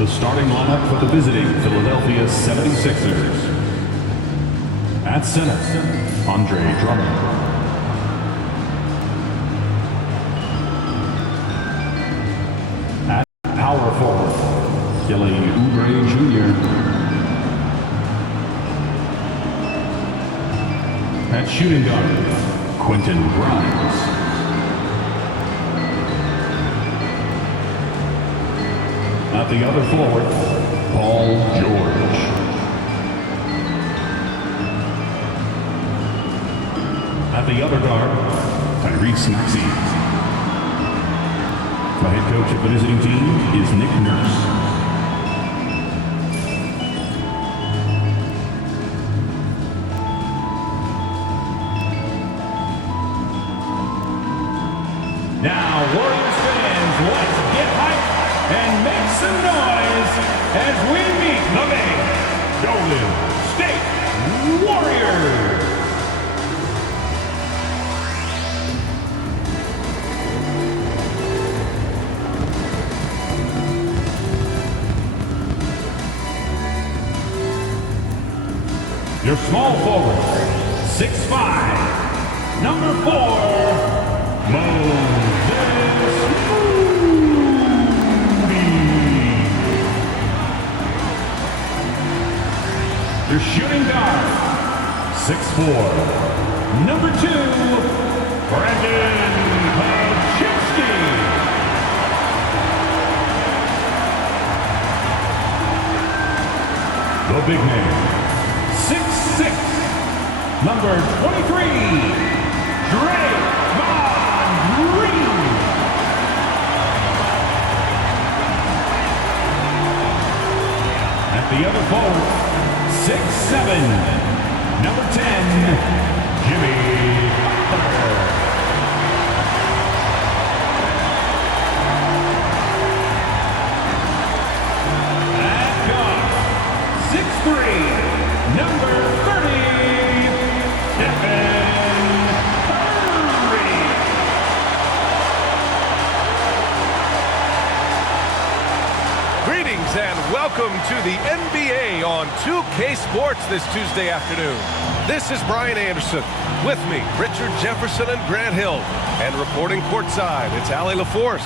The starting lineup for the visiting Philadelphia 76ers. At center, Andre Drummond. At power forward, Kelly Oubre Jr. At shooting guard, Quentin Grimes. At the other forward, Paul George. At the other guard, Tyrese Maxey. The head coach of the visiting team is Nick Nurse. Now, Warriors fans, let's get hyped and make some noise as we meet the main Golden State Warriors. Your small forward, 6'5", number 4, Moses Moody. Your shooting guard, 6'4", number 2, Brandon Paczynski. The big man, 6'6", number 23, Draymond Green. At the other forward, 6'7", number 10, Jimmy Butler. At guard, 6'3", number 30, Stephen Curry. Greetings and welcome to the NBA on 2K Sports this Tuesday afternoon. This is Brian Anderson. With me, Richard Jefferson and Grant Hill. And reporting courtside, it's Allie LaForce.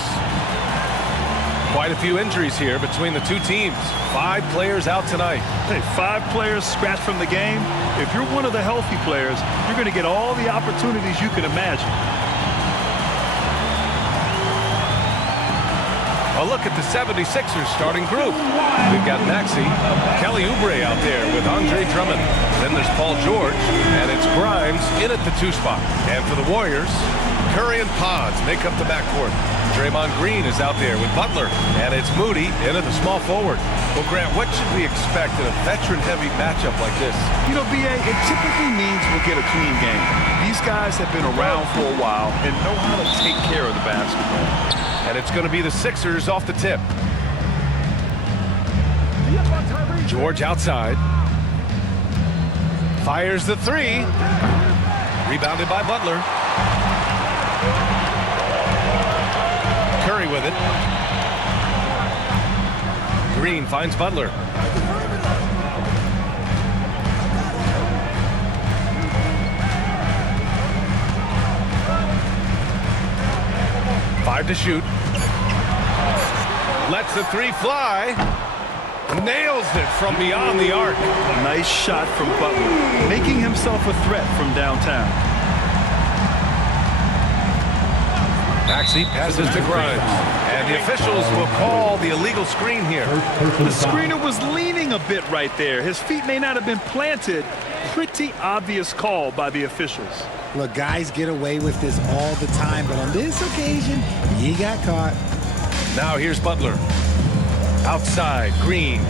Quite a few injuries here between the two teams. 5 players out tonight. Hey, 5 players scratched from the game. If you're one of the healthy players, you're going to get all the opportunities you can imagine. A look at the 76ers starting group. We've got Maxey, Kelly Oubre out there with Andre Drummond. Then there's Paul George, and it's Grimes in at the 2 spot. And for the Warriors, Curry and Pods make up the backcourt. Draymond Green is out there with Butler, and it's Moody in at the small forward. Well, Grant, what should we expect in a veteran-heavy matchup like this? You know, B.A., it typically means we'll get a clean game. These guys have been around for a while and know how to take care of the basketball. And it's going to be the Sixers off the tip. George outside. Fires the 3. Rebounded by Butler. Curry with it. Green finds Butler. Five to shoot. Lets the 3 fly. Nails it from beyond the arc. A nice shot from Butler, making himself a threat from downtown. Maxey passes to Grimes. And the officials will call the illegal screen here. The screener was leaning a bit right there. His feet may not have been planted. Pretty obvious call by the officials. Look, guys get away with this all the time, but on this occasion, he got caught. Now here's Butler. Outside, Green.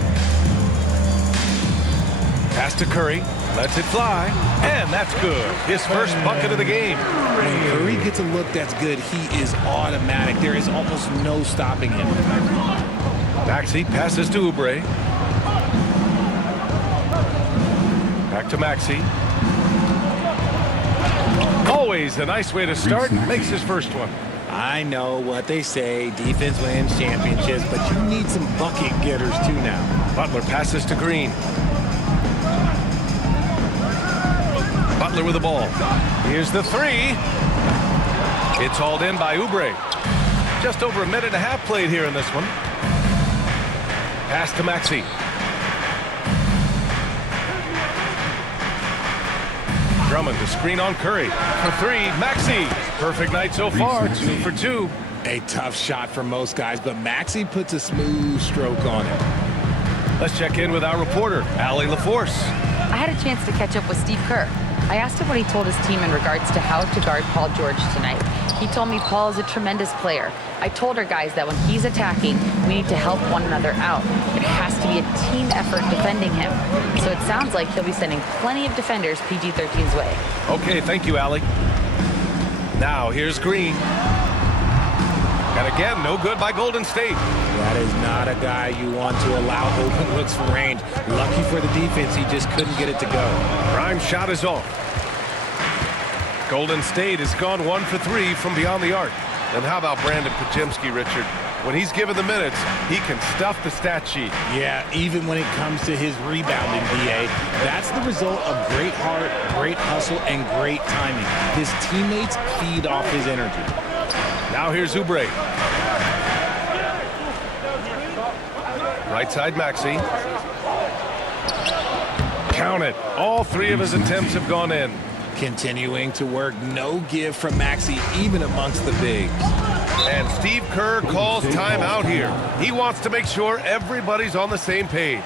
Pass to Curry. Lets it fly. And that's good. His first bucket of the game. When Curry gets a look that's good, he is automatic. There is almost no stopping him. Maxey passes to Oubre. Back to Maxey. Always a nice way to start. Makes his first one. I know what they say, defense wins championships, but you need some bucket getters too now. Butler passes to Green. Butler with the ball. Here's the three. It's hauled in by Oubre. Just over a minute and a half played here in this one. Pass to Maxey. Drummond to screen on Curry. For three, Maxey. Perfect night so far, 2 for 2. A tough shot for most guys, but Maxey puts a smooth stroke on it. Let's check in with our reporter, Allie LaForce. I had a chance to catch up with Steve Kerr. I asked him what he told his team in regards to how to guard Paul George tonight. He told me Paul is a tremendous player. I told our guys that when he's attacking, we need to help one another out. It has to be a team effort defending him. So it sounds like he'll be sending plenty of defenders PG-13's way. Okay, thank you, Allie. Now, here's Green. And again, no good by Golden State. That is not a guy you want to allow open looks from range. Lucky for the defense, he just couldn't get it to go. Prime shot is off. Golden State has gone 1 for 3 from beyond the arc. And how about Brandon Podziemski, Richard? When he's given the minutes, he can stuff the stat sheet. Yeah, even when it comes to his rebounding, BA. That's the result of great heart, great hustle, and great timing. His teammates feed off his energy. Now here's Oubre. Right side Maxey. Count it. All 3 of his attempts have gone in. Continuing to work, no give from Maxey, even amongst the bigs. And Steve Kerr calls timeout here. He wants to make sure everybody's on the same page.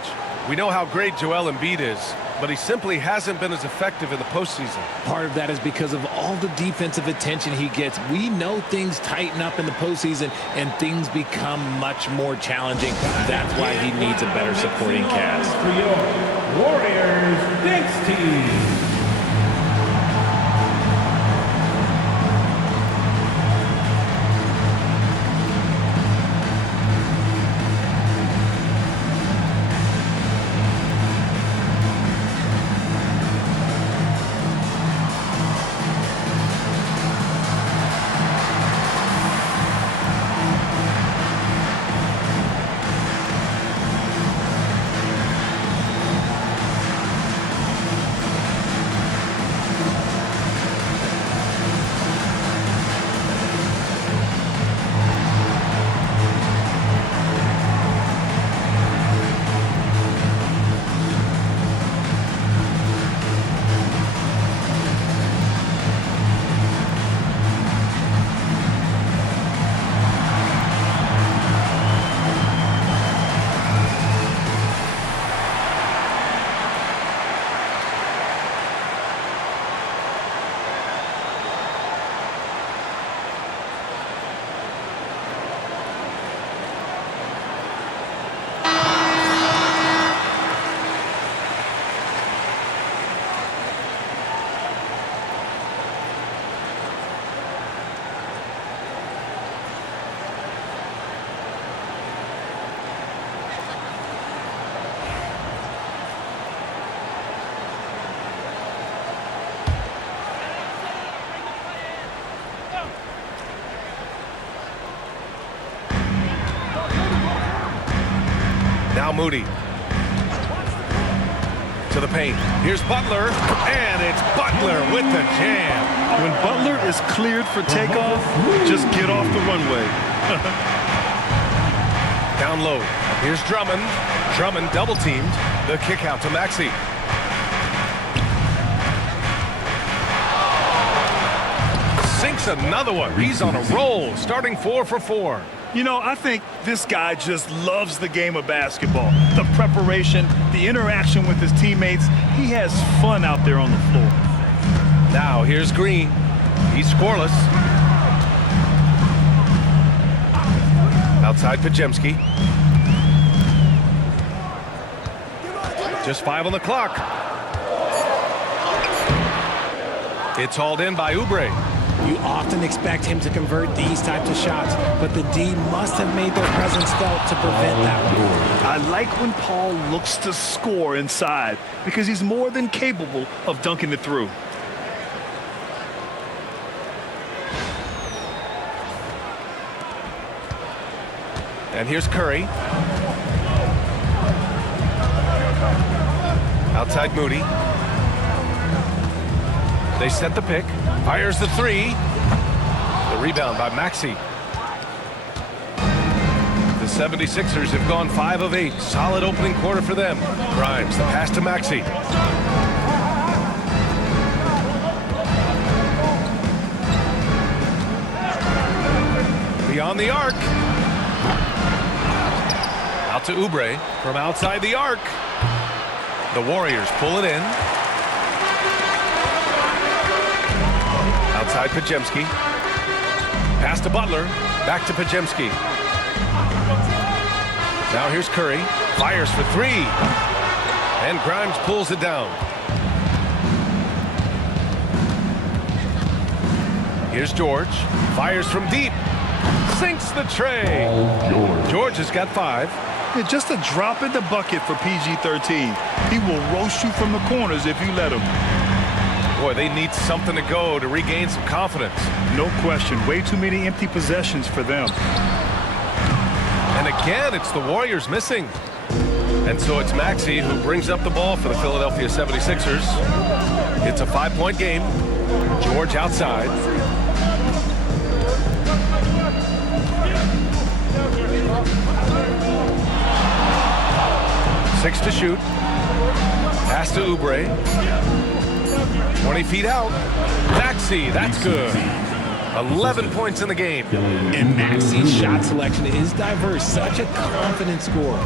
We know how great Joel Embiid is, but he simply hasn't been as effective in the postseason. Part of that is because of all the defensive attention he gets. We know things tighten up in the postseason and things become much more challenging. That's why he needs a better supporting cast. For your Warriors Thanks Team. Now Moody. To the paint. Here's Butler, and it's Butler with the jam. When Butler is cleared for takeoff, just get off the runway. Down low. Here's Drummond. Drummond double teamed. The kick out to Maxey. Sinks another one. He's on a roll, starting 4 for 4. You know, I think this guy just loves the game of basketball. The preparation, the interaction with his teammates. He has fun out there on the floor. Now here's Green. He's scoreless. Outside Podziemski. Just 5 on the clock. It's hauled in by Oubre. You often expect him to convert these types of shots, but the D must have made their presence felt to prevent that one. I like when Paul looks to score inside because he's more than capable of dunking it through. And here's Curry. Outside Moody. They set the pick. Fires the three. The rebound by Maxey. The 76ers have gone 5 of 8. Solid opening quarter for them. Grimes, the pass to Maxey. Beyond the arc. Out to Oubre from outside the arc. The Warriors pull it in. Outside Podziemski. Pass to Butler. Back to Podziemski. Now here's Curry. Fires for three. And Grimes pulls it down. Here's George. Fires from deep. Sinks the tray. George has got 5. Yeah, just a drop in the bucket for PG-13. He will roast you from the corners if you let him. Boy, they need something to go to regain some confidence. No question. Way too many empty possessions for them. And again, it's the Warriors missing. And so it's Maxey who brings up the ball for the Philadelphia 76ers. It's a 5-point game. George outside. Six to shoot. Pass to Oubre. 20 feet out. Maxey, that's good. 11 points in the game. And Maxey's shot selection is diverse. Such a confident scorer.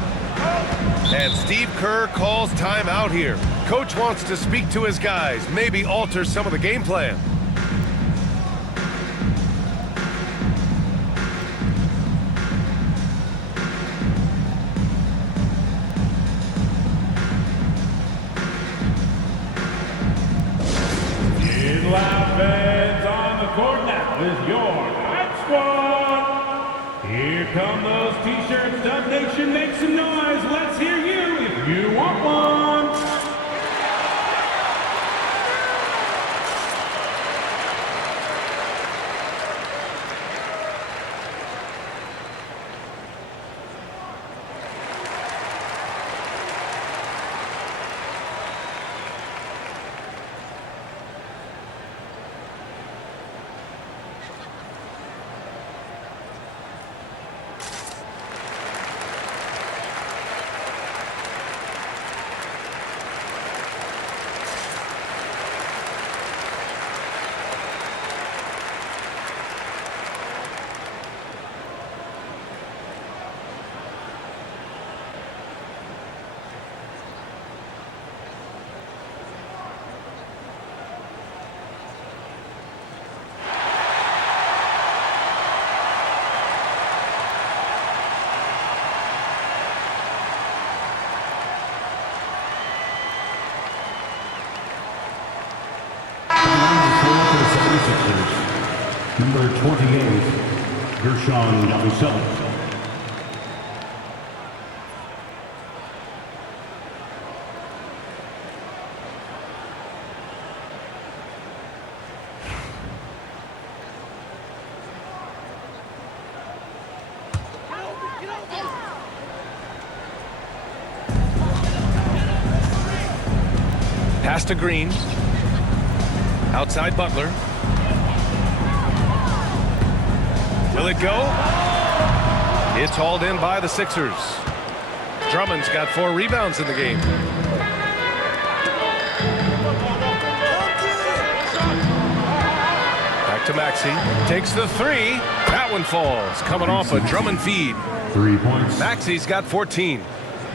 And Steve Kerr calls timeout here. Coach wants to speak to his guys, maybe alter some of the game plan. Loud fans on the court now is your Hype Squad. Here come those t-shirts. Dub Nation, make some noise. Let's hear you if you want one. Number 28, Gershon Yabusele. Pass to Green. Outside Butler. Will it go? It's hauled in by the Sixers. Drummond's got 4 rebounds in the game. Back to Maxey. Takes the 3. That one falls. Coming off a Drummond feed. 3 points. Maxey's got 14.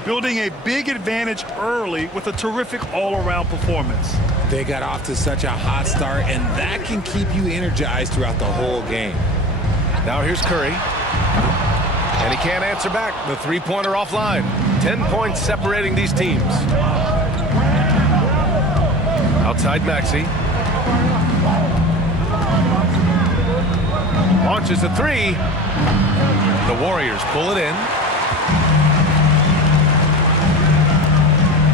Building a big advantage early with a terrific all-around performance. They got off to such a hot start, and that can keep you energized throughout the whole game. Now here's Curry. And he can't answer back. The three-pointer offline. 10 points separating these teams. Outside Maxey. Launches a 3. The Warriors pull it in.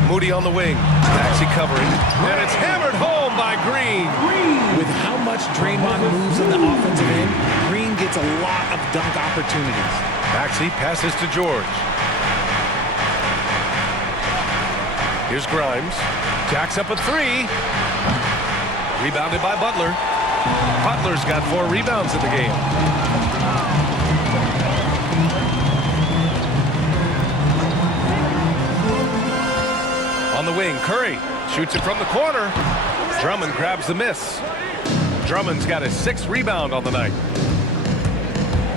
Moody on the wing. Maxey covering. And it's hammered home by Green. With how much Draymond moves in the offensive end, Green team gets a lot of dunk opportunities. Maxey passes to George. Here's Grimes. Jacks up a three. Rebounded by Butler. Butler's got 4 rebounds in the game. On the wing, Curry shoots it from the corner. Drummond grabs the miss. Drummond's got his 6th rebound on the night.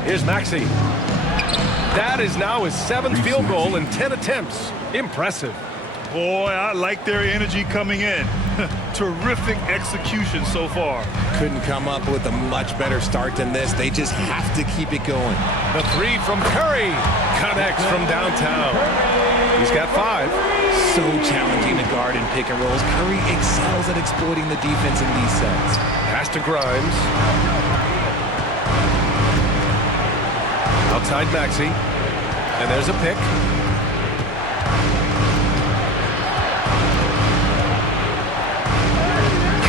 Here's Maxey. That is now his 7th field goal in 10 attempts. Impressive. Boy, I like their energy coming in. Terrific execution so far. Couldn't come up with a much better start than this. They just have to keep it going. The 3 from Curry connects from downtown. He's got 5. So challenging to guard in pick and rolls. Curry excels at exploiting the defense in these sets. Pass to Grimes. Outside Maxey. And there's a pick.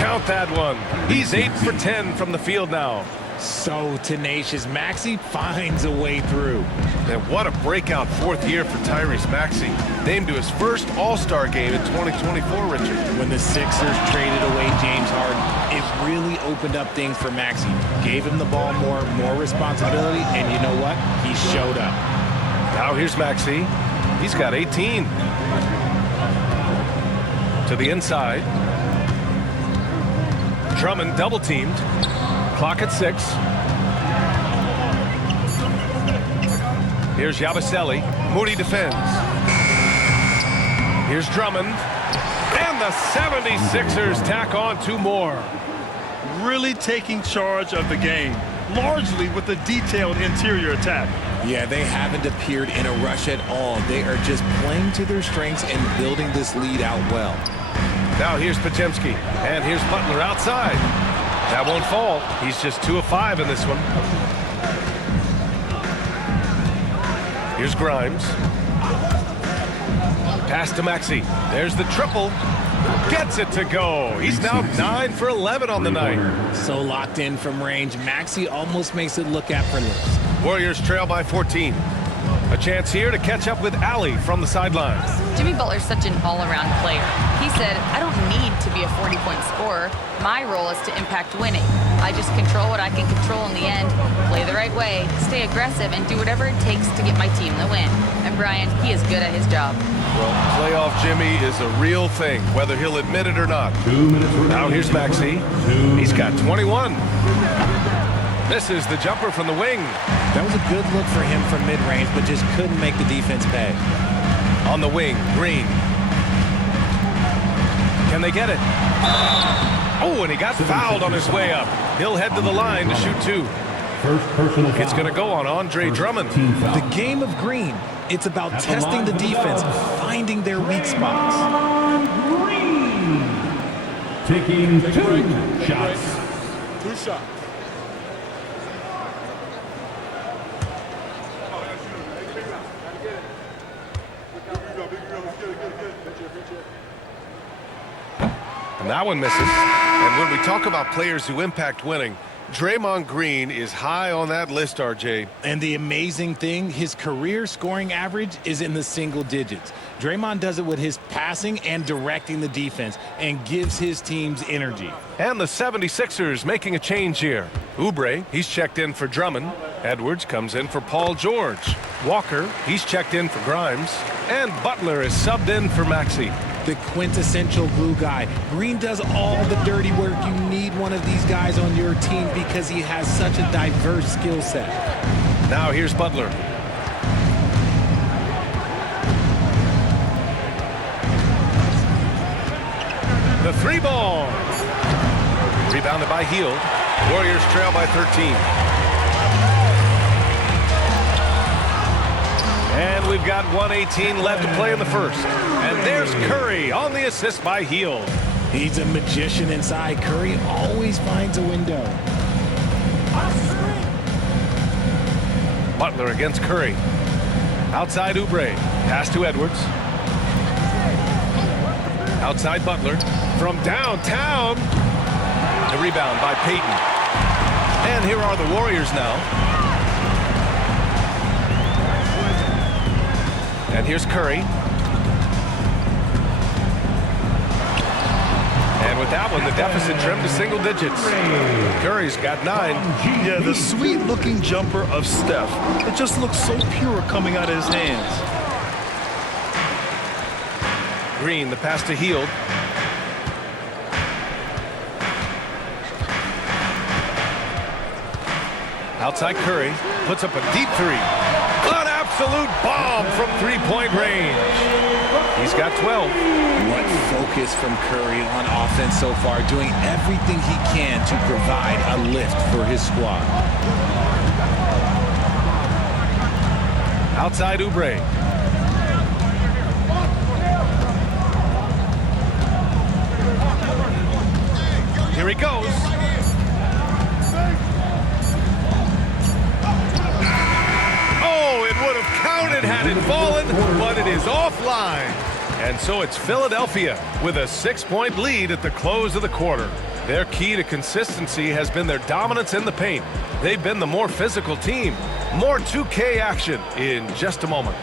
Count that one. He's 8 for 10 from the field now. So tenacious. Maxey finds a way through. And what a breakout 4th year for Tyrese Maxey. Named to his first All-Star game in 2024, Richard. When the Sixers traded away James Harden, it really opened up things for Maxey. Gave him the ball more responsibility, and you know what? He showed up. Now here's Maxey. He's got 18. To the inside. Drummond double-teamed. Clock at 6. Here's Yabusele. Moody defends. Here's Drummond. And the 76ers tack on 2 more. Really taking charge of the game, largely with a detailed interior attack. Yeah, they haven't appeared in a rush at all. They are just playing to their strengths and building this lead out well. Now here's Podziemski. And here's Butler outside. That won't fall. He's just 2 of 5 in this one. Here's Grimes. Pass to Maxey. There's the triple. Gets it to go. He's now 9 for 11 on the night. So locked in from range, Maxey almost makes it look effortless. Warriors trail by 14. A chance here to catch up with Allie from the sidelines. Jimmy Butler's such an all-around player. He said, I don't need to be a 40-point scorer. My role is to impact winning. I just control what I can control in the end, play the right way, stay aggressive, and do whatever it takes to get my team the win. And Brian, he is good at his job. Well, playoff Jimmy is a real thing, whether he'll admit it or not. 2 minutes remaining. Now here's Maxey. He's got 21. This is the jumper from the wing. That was a good look for him from mid-range, but just couldn't make the defense pay. On the wing, Green. Can they get it? Oh, and he got fouled on his way up. He'll head to the line to shoot 2. First personal foul. It's going to go on Andre Drummond. Team foul. The game of Green, it's about testing the defense, finding their weak spots. Green taking 2 shots. 2 shots. And that one misses. And when we talk about players who impact winning, Draymond Green is high on that list, RJ. And the amazing thing, his career scoring average is in the single digits. Draymond does it with his passing and directing the defense and gives his teams energy. And the 76ers making a change here. Oubre, he's checked in for Drummond. Edwards comes in for Paul George. Walker, he's checked in for Grimes. And Butler is subbed in for Maxey. The quintessential glue guy. Green does all the dirty work. You need one of these guys on your team because he has such a diverse skill set. Now here's Butler. The 3 ball. Rebounded by Hield. Warriors trail by 13. And we've got 1:18 left to play in the first. And there's Curry on the assist by Hield. He's a magician inside. Curry always finds a window. Butler against Curry. Outside Oubre. Pass to Edwards. Outside Butler. From downtown. The rebound by Payton. And here are the Warriors now. here's Curry. And with that one, the deficit trimmed to single digits. Curry's got 9. Yeah, the sweet-looking jumper of Steph. It just looks so pure coming out of his hands. Green, the pass to Hield. Outside Curry, puts up a deep 3. An absolute bomb from three-point range. He's got 12. What focus from Curry on offense so far, doing everything he can to provide a lift for his squad. Outside Oubre. Here he goes. Oh, it would have counted had it fallen, but it is offline. And so it's Philadelphia with a 6-point lead at the close of the quarter. Their key to consistency has been their dominance in the paint. They've been the more physical team. More 2K action in just a moment.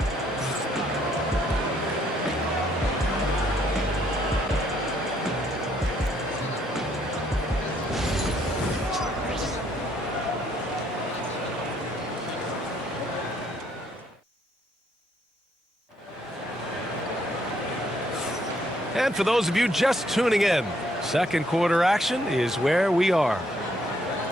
And for those of you just tuning in, second quarter action is where we are.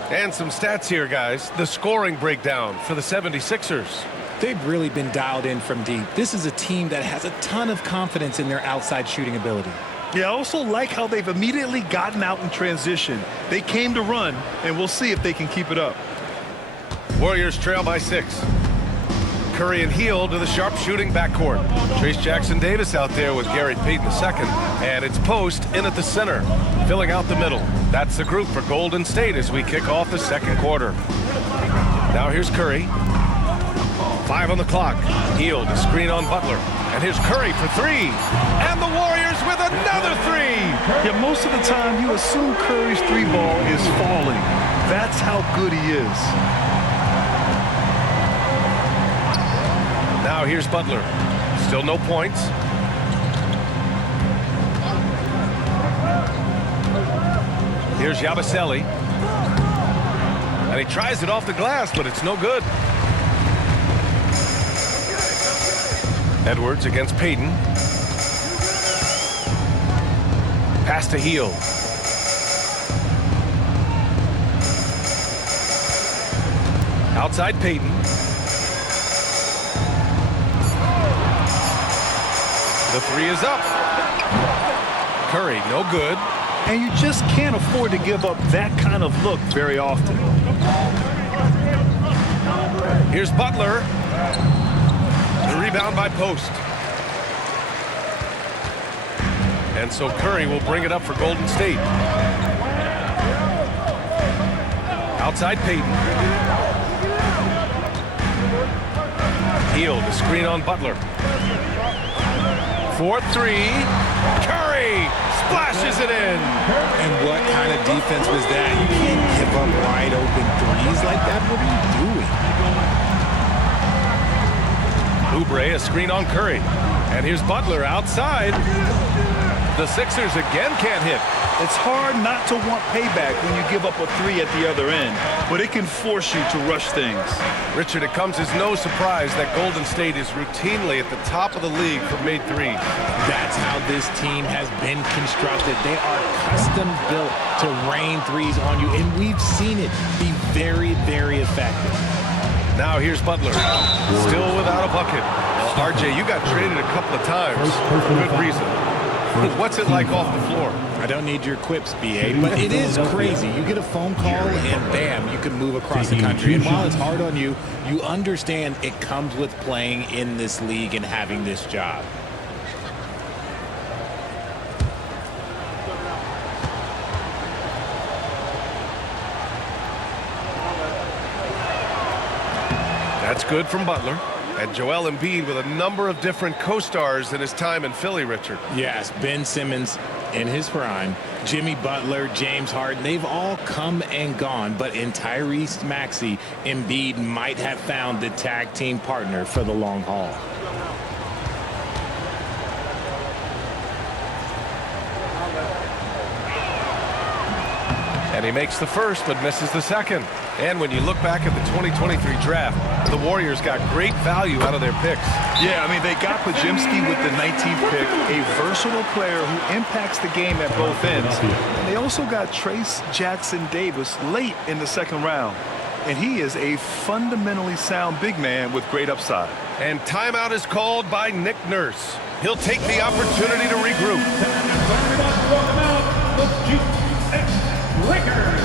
And some stats here, guys. The scoring breakdown for the 76ers. They've really been dialed in from deep. This is a team that has a ton of confidence in their outside shooting ability. Yeah, I also like how they've immediately gotten out in transition. They came to run, and we'll see if they can keep it up. Warriors trail by 6. Curry and Hield to the sharp-shooting backcourt. Trace Jackson-Davis out there with Gary Payton II. And it's Post in at the center, filling out the middle. That's the group for Golden State as we kick off the second quarter. Now here's Curry. 5 on the clock. Hield to screen on Butler. And here's Curry for 3. And the Warriors with another 3. Yeah, most of the time you assume Curry's 3-ball is falling. That's how good he is. Now here's Butler. Still no points. Here's Yabusele. And he tries it off the glass, but it's no good. Edwards against Payton. Pass to Hield. Outside Payton. The 3 is up. Curry, no good. And you just can't afford to give up that kind of look very often. Here's Butler. The rebound by Post. And so Curry will bring it up for Golden State. Outside Payton. Hield, the screen on Butler. 4-3. Curry splashes it in. And what kind of defense was that? You can't give up wide open threes like that. What are you doing? Oubre, a screen on Curry. And here's Butler outside. The Sixers again can't hit. It's hard not to want payback when you give up a 3 at the other end, but it can force you to rush things. Richard, it comes as no surprise that Golden State is routinely at the top of the league for made threes. That's how this team has been constructed. They are custom built to rain threes on you, and we've seen it be very, very effective. Now here's Butler, still without a bucket. Well, RJ, you got traded a couple of times for good reason. What's it like off the floor? I don't need your quips, BA, but it is crazy. You get a phone call and bam, you can move across the country. And while it's hard on you, you understand it comes with playing in this league and having this job. That's good from Butler. And Joel Embiid with a number of different co-stars in his time in Philly, Richard. Yes, Ben Simmons in his prime, Jimmy Butler, James Harden, they've all come and gone. But in Tyrese Maxey, Embiid might have found the tag team partner for the long haul. And he makes the first, but misses the second. And when you look back at the 2023 draft, the Warriors got great value out of their picks. Yeah, I mean, they got Podziemski with the 19th pick, a versatile player who impacts the game at both ends. And they also got Trace Jackson Davis late in the second round. And he is a fundamentally sound big man with great upside. And timeout is called by Nick Nurse. He'll take the opportunity to regroup. Welcome out, the GX Breakers.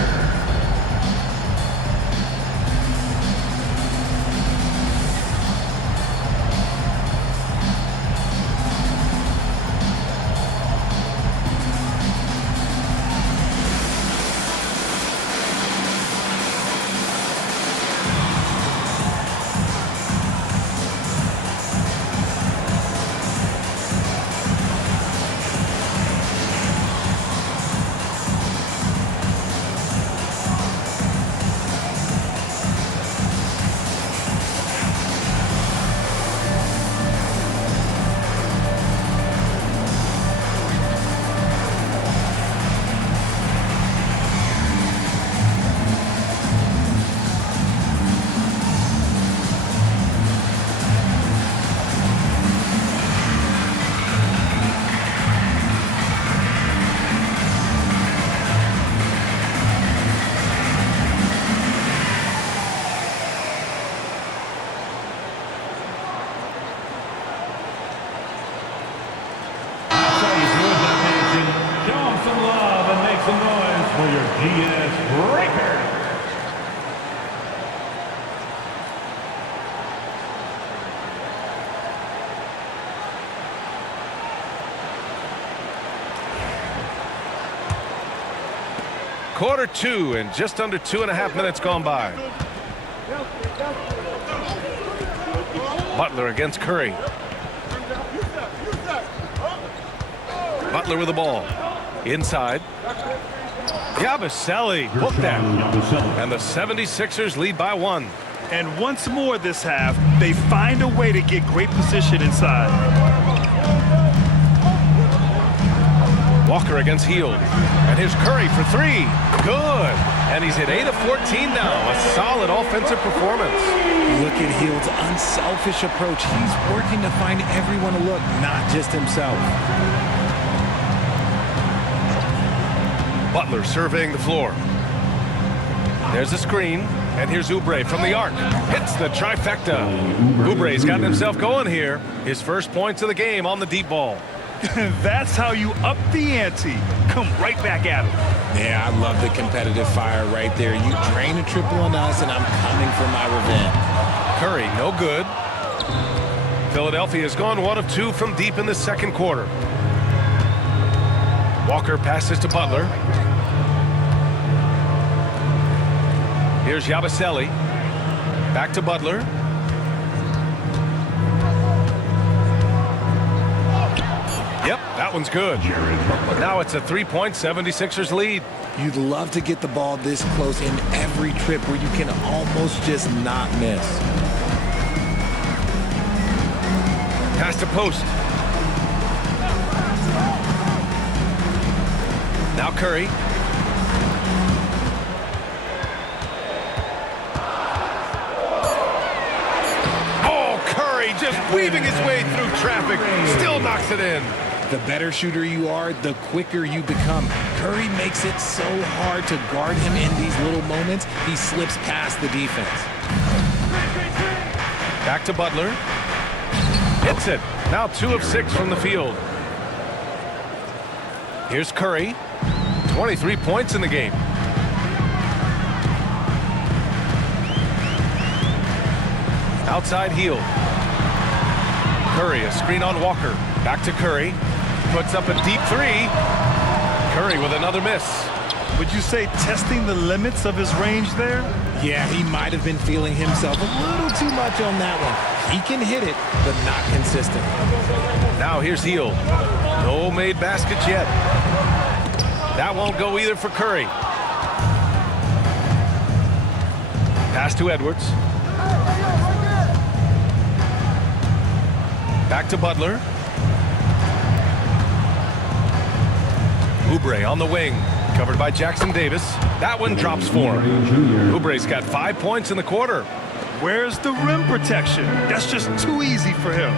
For your GS Breakers. Quarter two and just under 2.5 minutes gone by. Butler against Curry. Butler with the ball. Inside. Yabusele booked that. And the 76ers lead by 1. And once more this half, they find a way to get great position inside. Walker against Hield. And here's Curry for 3. Good. And he's at 8 of 14 now. A solid offensive performance. Look at Hield's unselfish approach. He's working to find everyone to look, not just himself. Butler surveying the floor. There's a screen, and here's Oubre from the arc. Hits the trifecta. Oubre's gotten himself going here. His first points of the game on the deep ball. That's how you up the ante. Come right back at him. Yeah, I love the competitive fire right there. You drain a triple on us, and I'm coming for my revenge. Curry, no good. Philadelphia has gone 1 of 2 from deep in the second quarter. Walker passes to Butler. Here's Yabusele. Back to Butler. Yep, that one's good. Now it's a 3-point 76ers lead. You'd love to get the ball this close in every trip where you can almost just not miss. Pass to post. Now Curry. Oh, Curry just weaving his way through traffic. Still knocks it in. The better shooter you are, the quicker you become. Curry makes it so hard to guard him in these little moments. He slips past the defense. Back to Butler. Hits it. Now 2 of 6 from the field. Here's Curry. 23 points in the game. Outside Hield. Curry, a screen on Walker. Back to Curry. Puts up a deep 3. Curry with another miss. Would you say testing the limits of his range there? Yeah, he might have been feeling himself a little too much on that one. He can hit it, but not consistent. Now here's Hield. No made baskets yet. That won't go either for Curry. Pass to Edwards. Back to Butler. Oubre on the wing. Covered by Jackson Davis. That one drops for him. Oubre's got 5 points in the quarter. Where's the rim protection? That's just too easy for him.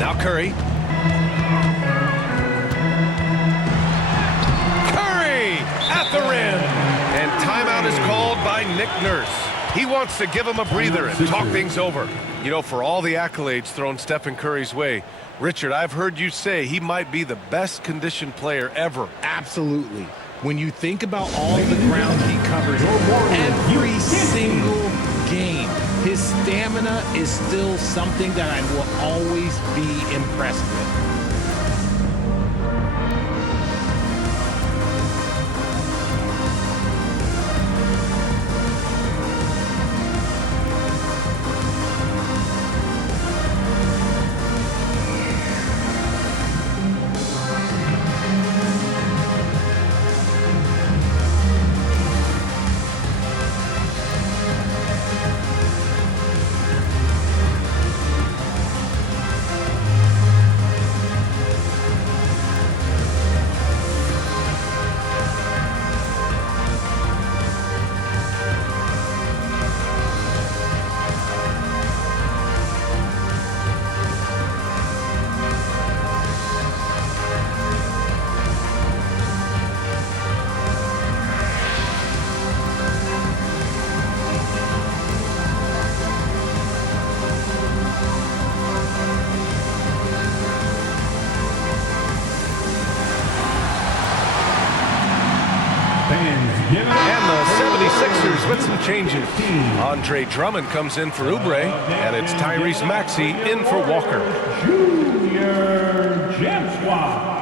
Now Curry. Curry at the rim. And timeout is called by Nick Nurse. He wants to give him a breather and talk things over. You know, for all the accolades thrown Stephen Curry's way, Richard, I've heard you say he might be the best conditioned player ever. Absolutely. When you think about all the ground he covers every single game, his stamina is still something that I will always be impressed with. And the 76ers with some changes. Andre Drummond comes in for Oubre, and it's Tyrese Maxey in for Walker. Junior Jam Squad.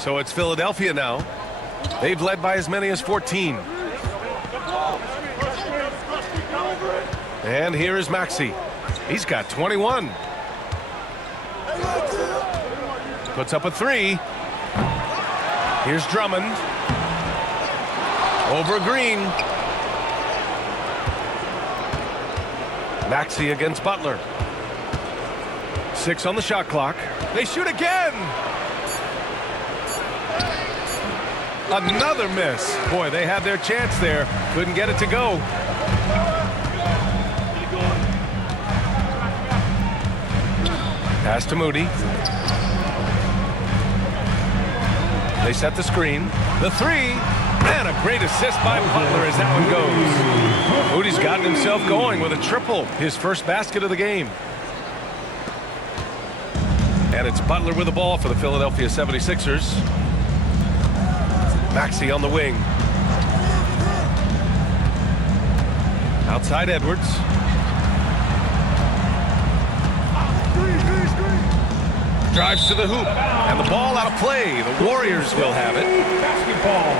So it's Philadelphia now. They've led by as many as 14. And here is Maxey. He's got 21. Puts up a three. Here's Drummond. Over Green. Maxey against Butler. 6 on the shot clock. They shoot again. Another miss. Boy, they had their chance there. Couldn't get it to go. Pass to Moody. They set the screen. The three. And a great assist by Butler as that one goes. Moody's gotten himself going with a triple. His first basket of the game. And it's Butler with the ball for the Philadelphia 76ers. Maxey on the wing. Outside Edwards. Drives to the hoop. And the ball out of play. The Warriors will have it. Basketball.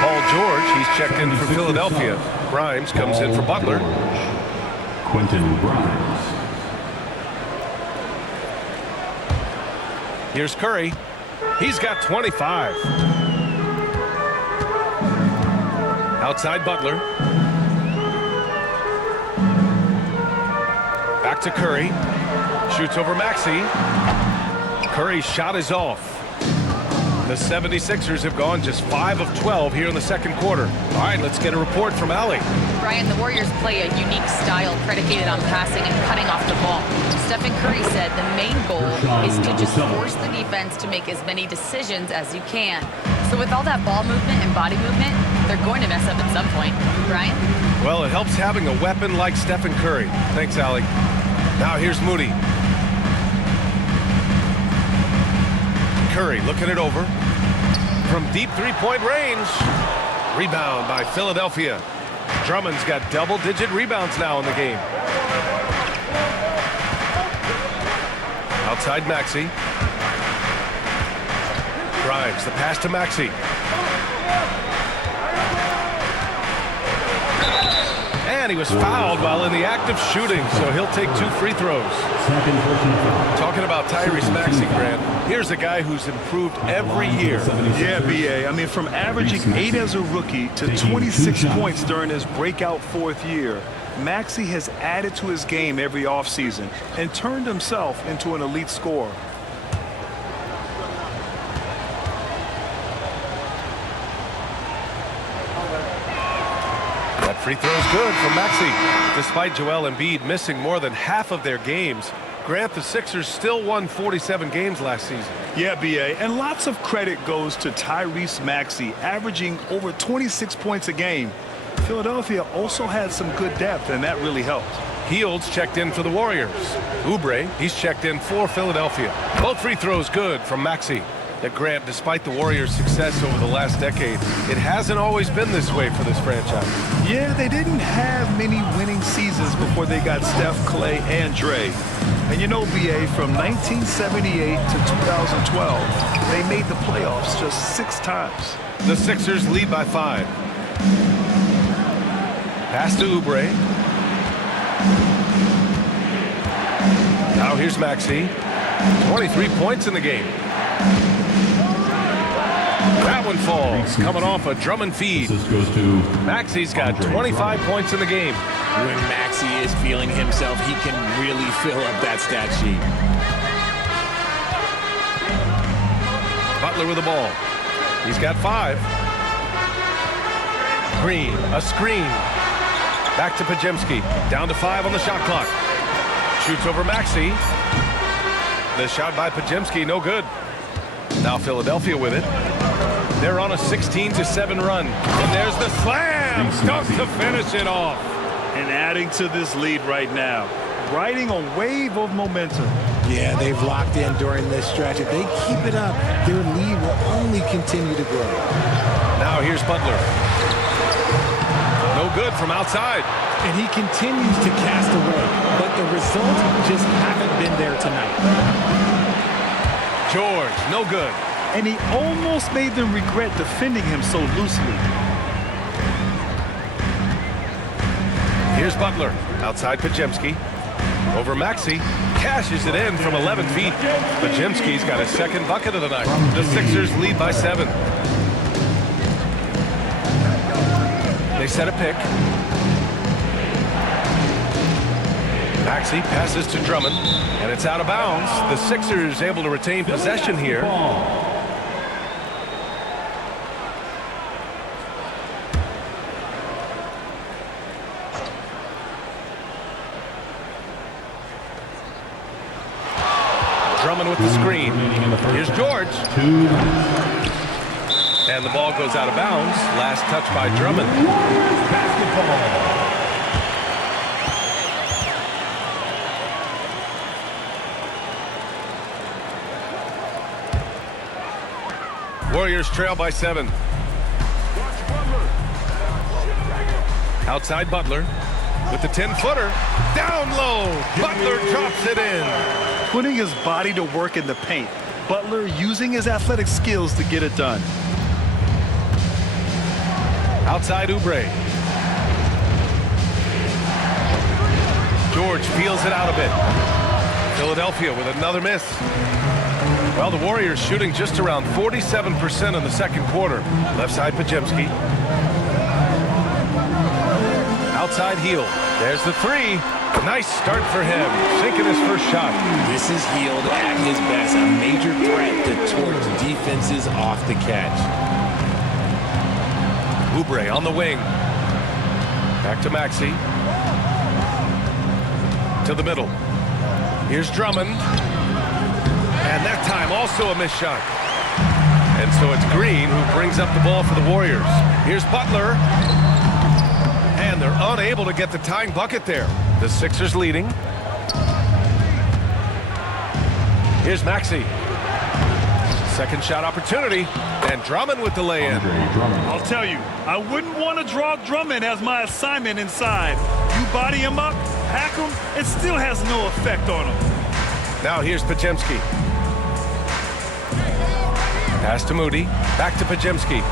Paul George, he's checked in for Philadelphia. Grimes comes in for Butler. Quentin Grimes. Here's Curry. He's got 25. Outside Butler. Back to Curry. Shoots over Maxey. Curry's shot is off. The 76ers have gone just 5 of 12 here in the second quarter. All right, let's get a report from Allie. Brian, the Warriors play a unique style predicated on passing and cutting off the ball. Stephen Curry said the main goal is to just force the defense to make as many decisions as you can. So with all that ball movement and body movement, they're going to mess up at some point. Brian? Well, it helps having a weapon like Stephen Curry. Thanks, Allie. Now here's Moody. Curry looking it over. From deep three-point range. Rebound by Philadelphia. Drummond's got double-digit rebounds now in the game. Outside Maxey. Grimes, the pass to Maxey. And he was fouled while in the act of shooting, so he'll take 2 free throws. Talking about Tyrese Maxey, Grant, here's a guy who's improved every year. Yeah, B.A. I mean, from averaging 8 as a rookie to 26 points during his breakout 4th year, Maxey has added to his game every offseason and turned himself into an elite scorer. That free throw is good for Maxey. Despite Joel Embiid missing more than half of their games, Grant, the Sixers still won 47 games last season. Yeah, B.A., and lots of credit goes to Tyrese Maxey, averaging over 26 points a game. Philadelphia also had some good depth, and that really helped. Hields checked in for the Warriors. Oubre, he's checked in for Philadelphia. Both free throws good from Maxey. That Grant, despite the Warriors' success over the last decade, it hasn't always been this way for this franchise. Yeah, they didn't have many winning seasons before they got Steph, Clay, and Dre. And you know, B.A., from 1978 to 2012, they made the playoffs just 6 times. The Sixers lead by 5. Pass to Oubre. Now here's Maxey. 23 points in the game. That one falls, coming off a Drummond feed. Maxey's got 25 points in the game. When Maxey is feeling himself, he can really fill up that stat sheet. Butler with the ball. He's got 5. Green, a screen. Back to Podziemski. Down to 5 on the shot clock. Shoots over Maxey. The shot by Podziemski, no good. Now Philadelphia with it. They're on a 16-7 run. And there's the slam. Dunk to finish it off. And adding to this lead right now, riding a wave of momentum. Yeah, they've locked in during this stretch. If they keep it up, their lead will only continue to grow. Now here's Butler. No good from outside. And he continues to cast away, but the results just haven't been there tonight. George, no good. And he almost made them regret defending him so loosely. Here's Butler. Outside Podziemski. Over Maxey. Cashes it in from 11 feet. Podziemski's got his 2nd bucket of the night. The Sixers lead by 7. They set a pick. Maxey passes to Drummond, and it's out of bounds. The Sixers able to retain possession here. Drummond with the screen. Here's George. And the ball goes out of bounds. Last touch by Drummond. Basketball. Warriors trail by 7. Outside Butler with the 10-footer. Down low. Butler drops it in. Putting his body to work in the paint. Butler using his athletic skills to get it done. Outside Oubre. George peels it out a bit. Philadelphia with another miss. Well, the Warriors shooting just around 47% in the 2nd quarter. Left side Podziemski. Outside Hield. There's the 3. Nice start for him. Sinking his first shot. This is Hield at his best. A major threat to torch defenses off the catch. Oubre on the wing. Back to Maxey. To the middle. Here's Drummond. And that time also a missed shot. And so it's Green who brings up the ball for the Warriors. Here's Butler. And they're unable to get the tying bucket there. The Sixers leading. Here's Maxey. 2nd shot opportunity. And Drummond with the lay-in. I'll tell you, I wouldn't want to draw Drummond as my assignment inside. You body him up, hack him, it still has no effect on him. Now here's Podziemski. Pass to Moody. Back to Podziemski.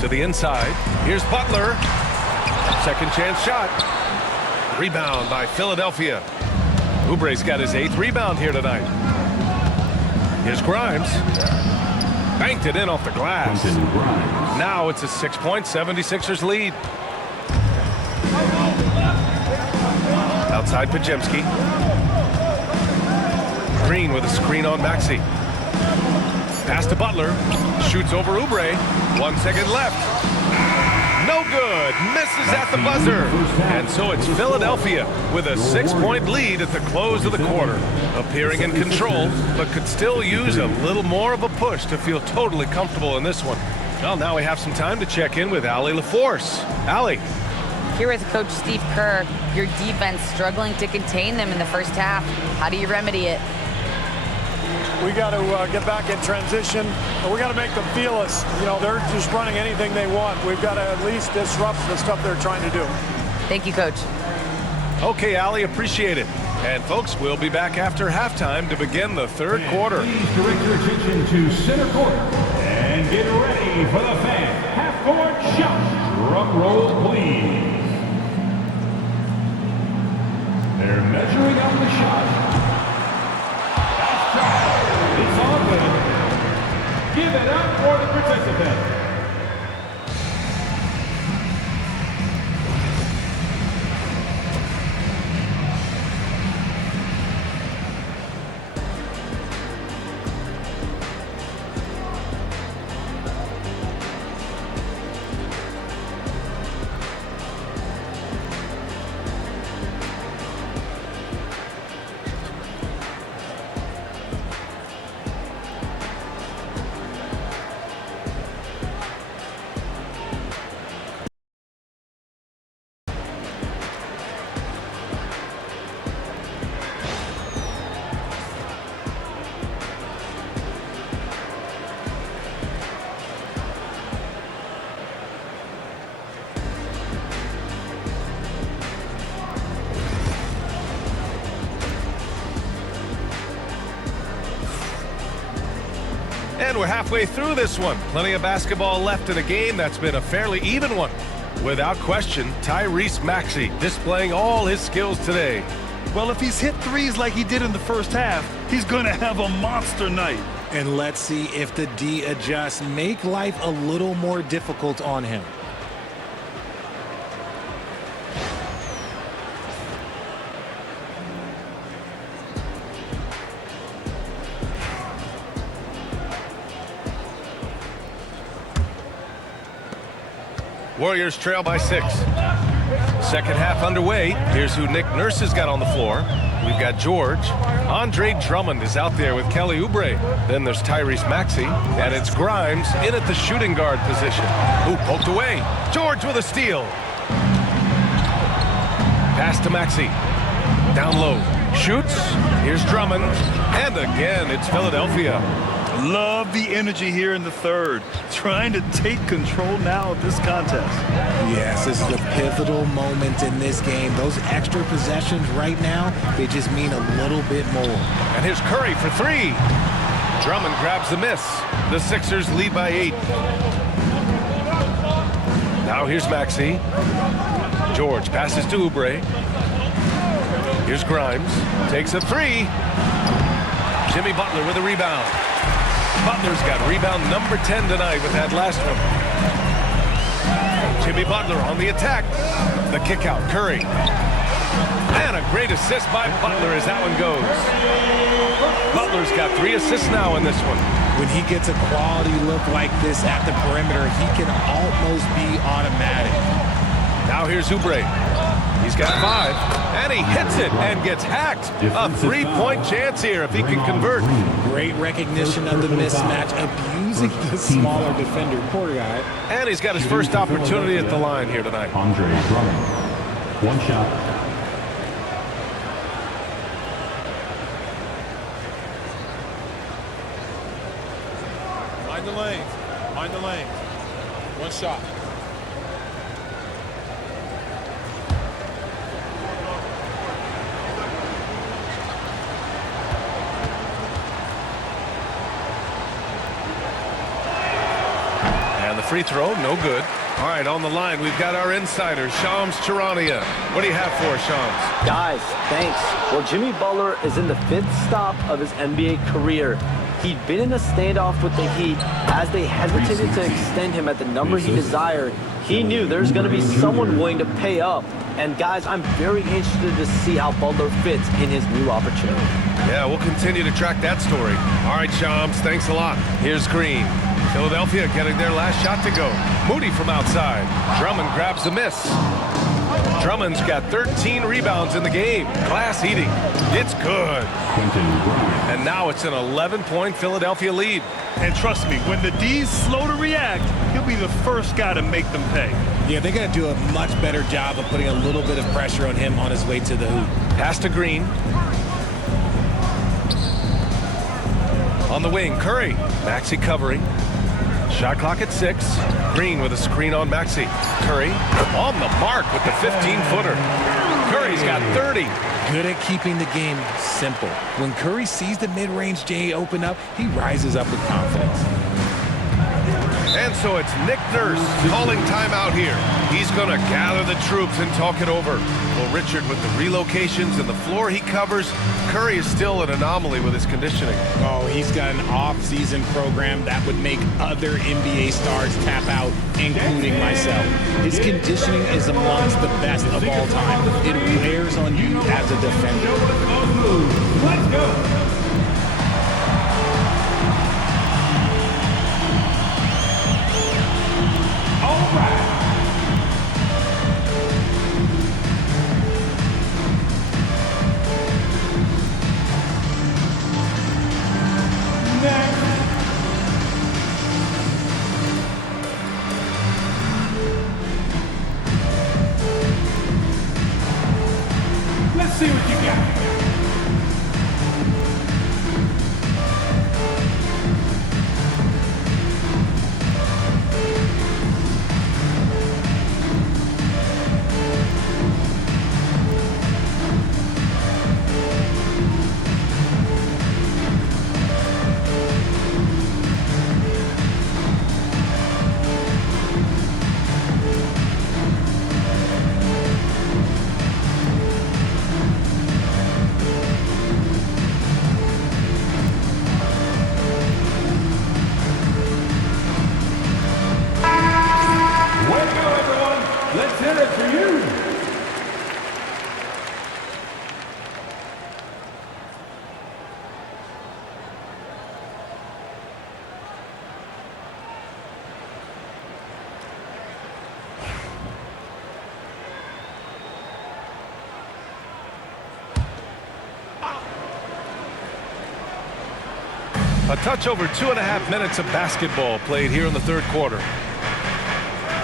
To the inside. Here's Butler. Second chance shot. Rebound by Philadelphia. Oubre's got his 8th rebound here tonight. Here's Grimes. Banked it in off the glass. Now it's a 6-point 76ers lead. Outside Podziemski. Green with a screen on Maxey. Pass to Butler. Shoots over Oubre. 1 second left. No good. Misses at the buzzer. And so it's Philadelphia with a 6-point lead at the close of the quarter. Appearing in control, but could still use a little more of a push to feel totally comfortable in this one. Well, now we have some time to check in with Allie LaForce. Allie. Here with Coach Steve Kerr, your defense struggling to contain them in the first half. How do you remedy it? We got to get back in transition, and we got to make them feel us. You know, they're just running anything they want. We've got to at least disrupt the stuff they're trying to do. Thank you, Coach. Okay, Allie, appreciate it. And folks, we'll be back after halftime to begin the third quarter. Please direct your attention to center court and get ready for the fan half-court shot. Drum roll, please. They're measuring on the shot. It's all good. Give it up for the participant. And we're halfway through this one. Plenty of basketball left in a game that's been a fairly even one. Without question, Tyrese Maxey displaying all his skills today. Well, if he's hit threes like he did in the first half, he's going to have a monster night. And let's see if the D adjusts, make life a little more difficult on him. Warriors trail by 6. Second half underway. Here's who Nick Nurse has got on the floor. We've got George. Andre Drummond is out there with Kelly Oubre. Then there's Tyrese Maxey. And it's Grimes in at the shooting guard position. Ooh, poked away. George with a steal. Pass to Maxey. Down low. Shoots. Here's Drummond. And again, it's Philadelphia. Love the energy here in the third. Trying to take control now of this contest. Yes, this is a pivotal moment in this game. Those extra possessions right now, they just mean a little bit more. And here's Curry for 3. Drummond grabs the miss. The Sixers lead by 8. Now here's Maxey. George passes to Oubre. Here's Grimes. Takes a 3. Jimmy Butler with a rebound. Butler's got rebound number 10 tonight with that last one. Jimmy Butler on the attack. The kick out, Curry. And a great assist by Butler as that one goes. Butler's got 3 assists now in this one. When he gets a quality look like this at the perimeter, he can almost be automatic. Now here's Oubre. He's got 5, and he hits it and gets hacked. A 3-point chance here if he can convert. Great recognition of the mismatch, abusing the smaller defender, poor guy. And he's got his first opportunity at the line here tonight. Andre Drummond. 1 shot. Mind the lanes. Mind the lanes. 1 shot. Free throw, no good. All right, on the line, we've got our insider, Shams Charania. What do you have for us, Shams? Guys, thanks. Well, Jimmy Butler is in the 5th stop of his NBA career. He'd been in a standoff with the Heat. As they hesitated to extend him at the number he desired, he knew there's going to be someone willing to pay up. And guys, I'm very interested to see how Butler fits in his new opportunity. Yeah, we'll continue to track that story. All right, Shams, thanks a lot. Here's Green. Philadelphia getting their last shot to go. Moody from outside. Drummond grabs the miss. Drummond's got 13 rebounds in the game. Glass eating. It's good. And now it's an 11-point Philadelphia lead. And trust me, when the D's slow to react, he'll be the first guy to make them pay. Yeah, they're going to do a much better job of putting a little bit of pressure on him on his way to the hoop. Pass to Green. On the wing, Curry. Maxey covering. Shot clock at 6. Green with a screen on Maxey. Curry on the mark with the 15-footer. Curry's got 30. Good at keeping the game simple. When Curry sees the mid-range J open up, he rises up with confidence. And so it's Nick Nurse calling timeout here. He's going to gather the troops and talk it over. Well, Richard, with the relocations and the floor he covers, Curry is still an anomaly with his conditioning. Oh, he's got an off-season program that would make other NBA stars tap out, including myself. His conditioning is amongst the best of all time. It wears on you as a defender. Let's go. All right. Next. Let's see what you got. Let's hear it for you. A touch over 2.5 minutes of basketball played here in the third quarter.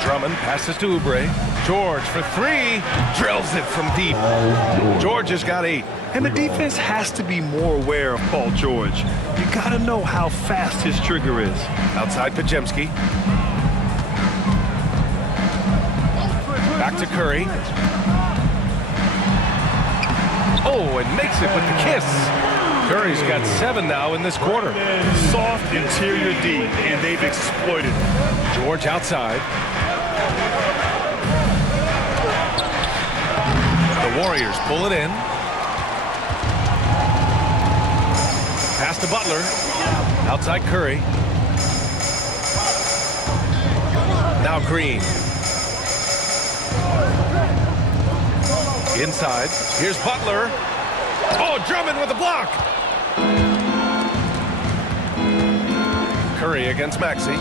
Drummond passes to Oubre. George for 3. Drills it from deep. George has got 8. And the defense has to be more aware of Paul George. You got to know how fast his trigger is. Outside Podziemski. Back to Curry. Oh, and makes it with the kiss. Curry's got 7 now in this quarter. Soft interior D, and they've exploited it. George outside. The Warriors pull it in. Pass to Butler. Outside Curry. Now Green. Inside. Here's Butler. Oh, Drummond with the block. Curry against Maxey.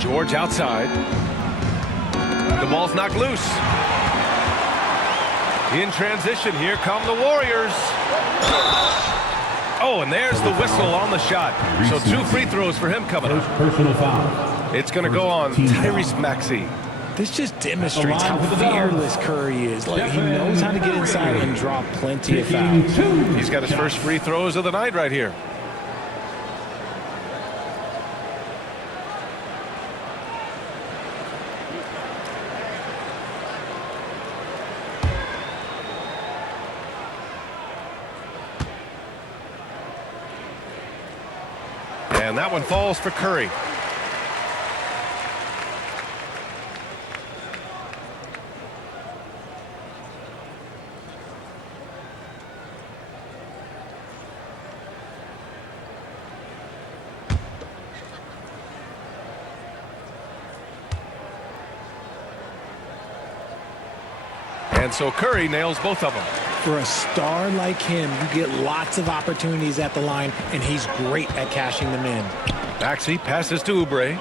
George outside. The ball's knocked loose. In transition, here come the Warriors. Oh, and there's the whistle on the shot. So 2 free throws for him coming up. Personal foul. It's going to go on Tyrese Maxey. This just demonstrates how fearless Curry is. Like, he knows how to get inside and draw plenty of fouls. He's got his first free throws of the night right here. And that one falls for Curry. And so Curry nails both of them. For a star like him, you get lots of opportunities at the line, and he's great at cashing them in. Maxey passes to Oubre.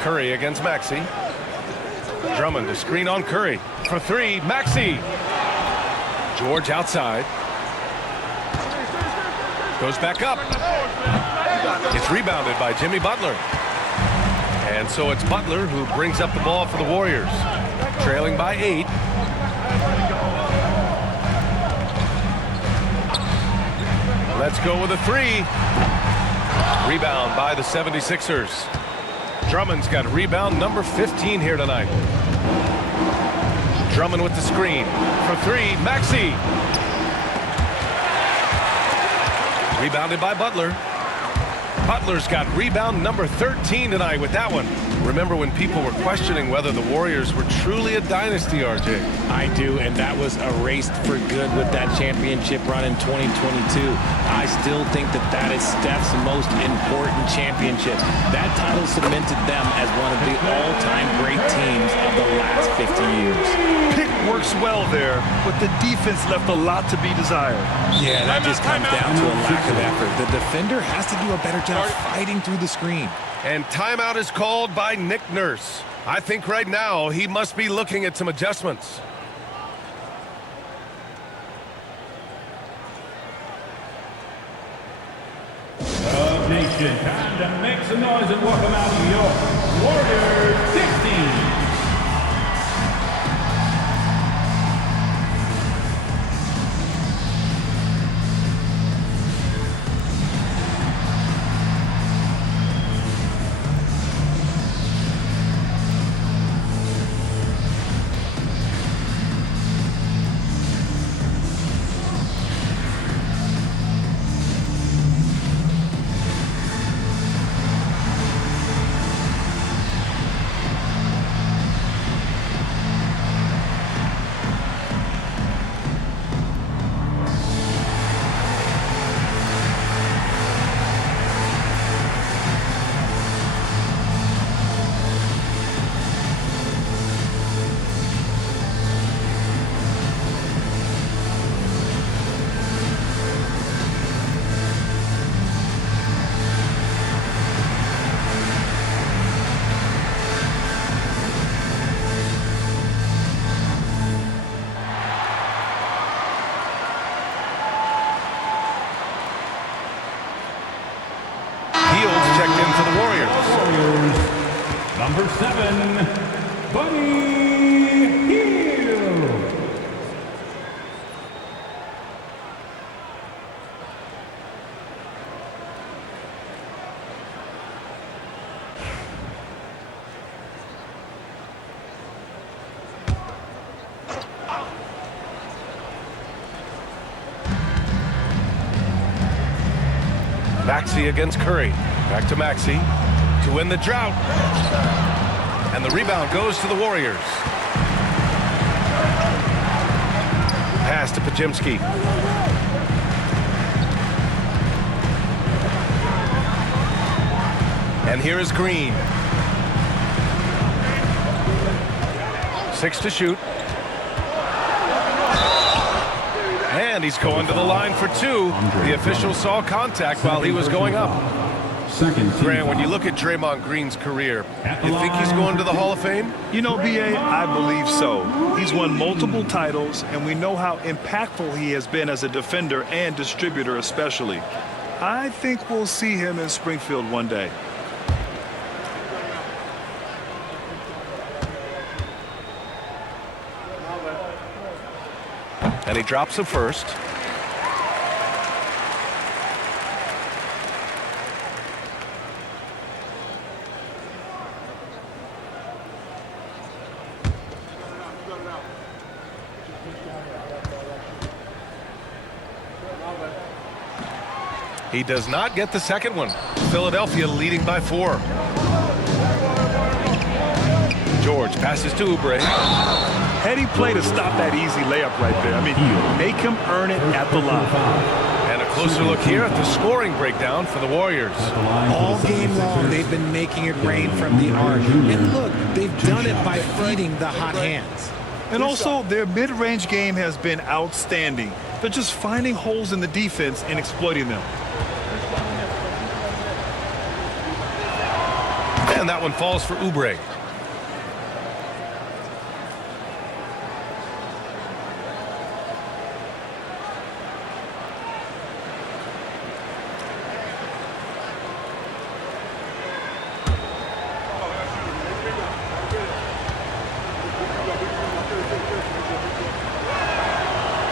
Curry against Maxey. Drummond to screen on Curry. For three, Maxey. George outside. Goes back up. It's rebounded by Jimmy Butler. And so it's Butler who brings up the ball for the Warriors. Trailing by 8. Let's go with a 3. Rebound by the 76ers. Drummond's got rebound number 15 here tonight. Drummond with the screen. For 3, Maxey. Rebounded by Butler. Butler's got rebound number 13 tonight with that one. Remember when people were questioning whether the Warriors were truly a dynasty, RJ? I do, and that was erased for good with that championship run in 2022. I still think that is Steph's most important championship. That title cemented them as one of the all-time great teams of the last 50 years. Pick works well there, but the defense left a lot to be desired. Yeah, that just comes down to a lack of effort. The defender has to do a better job fighting through the screen. And timeout is called by Nick Nurse. I think right now he must be looking at some adjustments. Nation, time to make some noise and welcome out your Warriors 16. Checked in for the Warriors. Number 7, Buddy Hield. Maxey against Curry. Back to Maxey to win the drought. And the rebound goes to the Warriors. Pass to Podziemski. And here is Green. 6 to shoot. And he's going to the line for 2. The official saw contact while he was going up. Grant, when you look at Draymond Green's career, you think he's going to the Hall of Fame? You know, B.A., I believe so. He's won multiple titles, and we know how impactful he has been as a defender and distributor especially. I think we'll see him in Springfield one day. And he drops the first. He does not get the second one. Philadelphia leading by 4. George passes to Oubre. Heady play to stop that easy layup right there. I mean, make him earn it at the line. And a Closer look here at the scoring breakdown for the Warriors. All game long, they've been making it rain from the arc. And look, they've done it by feeding the hot hands. And also, their mid-range game has been outstanding. They're just finding holes in the defense and exploiting them. And that one falls for Oubre.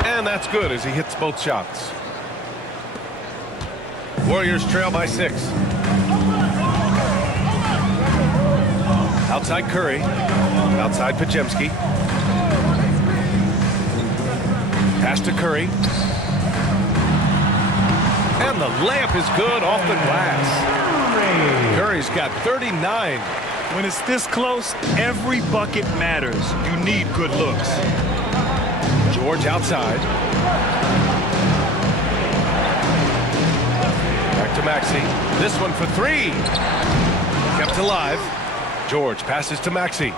And that's good as he hits both shots. Warriors trail by 6. Outside Curry. Outside Podziemski. Pass to Curry. And the layup is good off the glass. Curry's got 39. When it's this close, every bucket matters. You need good looks. George outside. Back to Maxey. This one for 3. Kept alive. George passes to Maxey.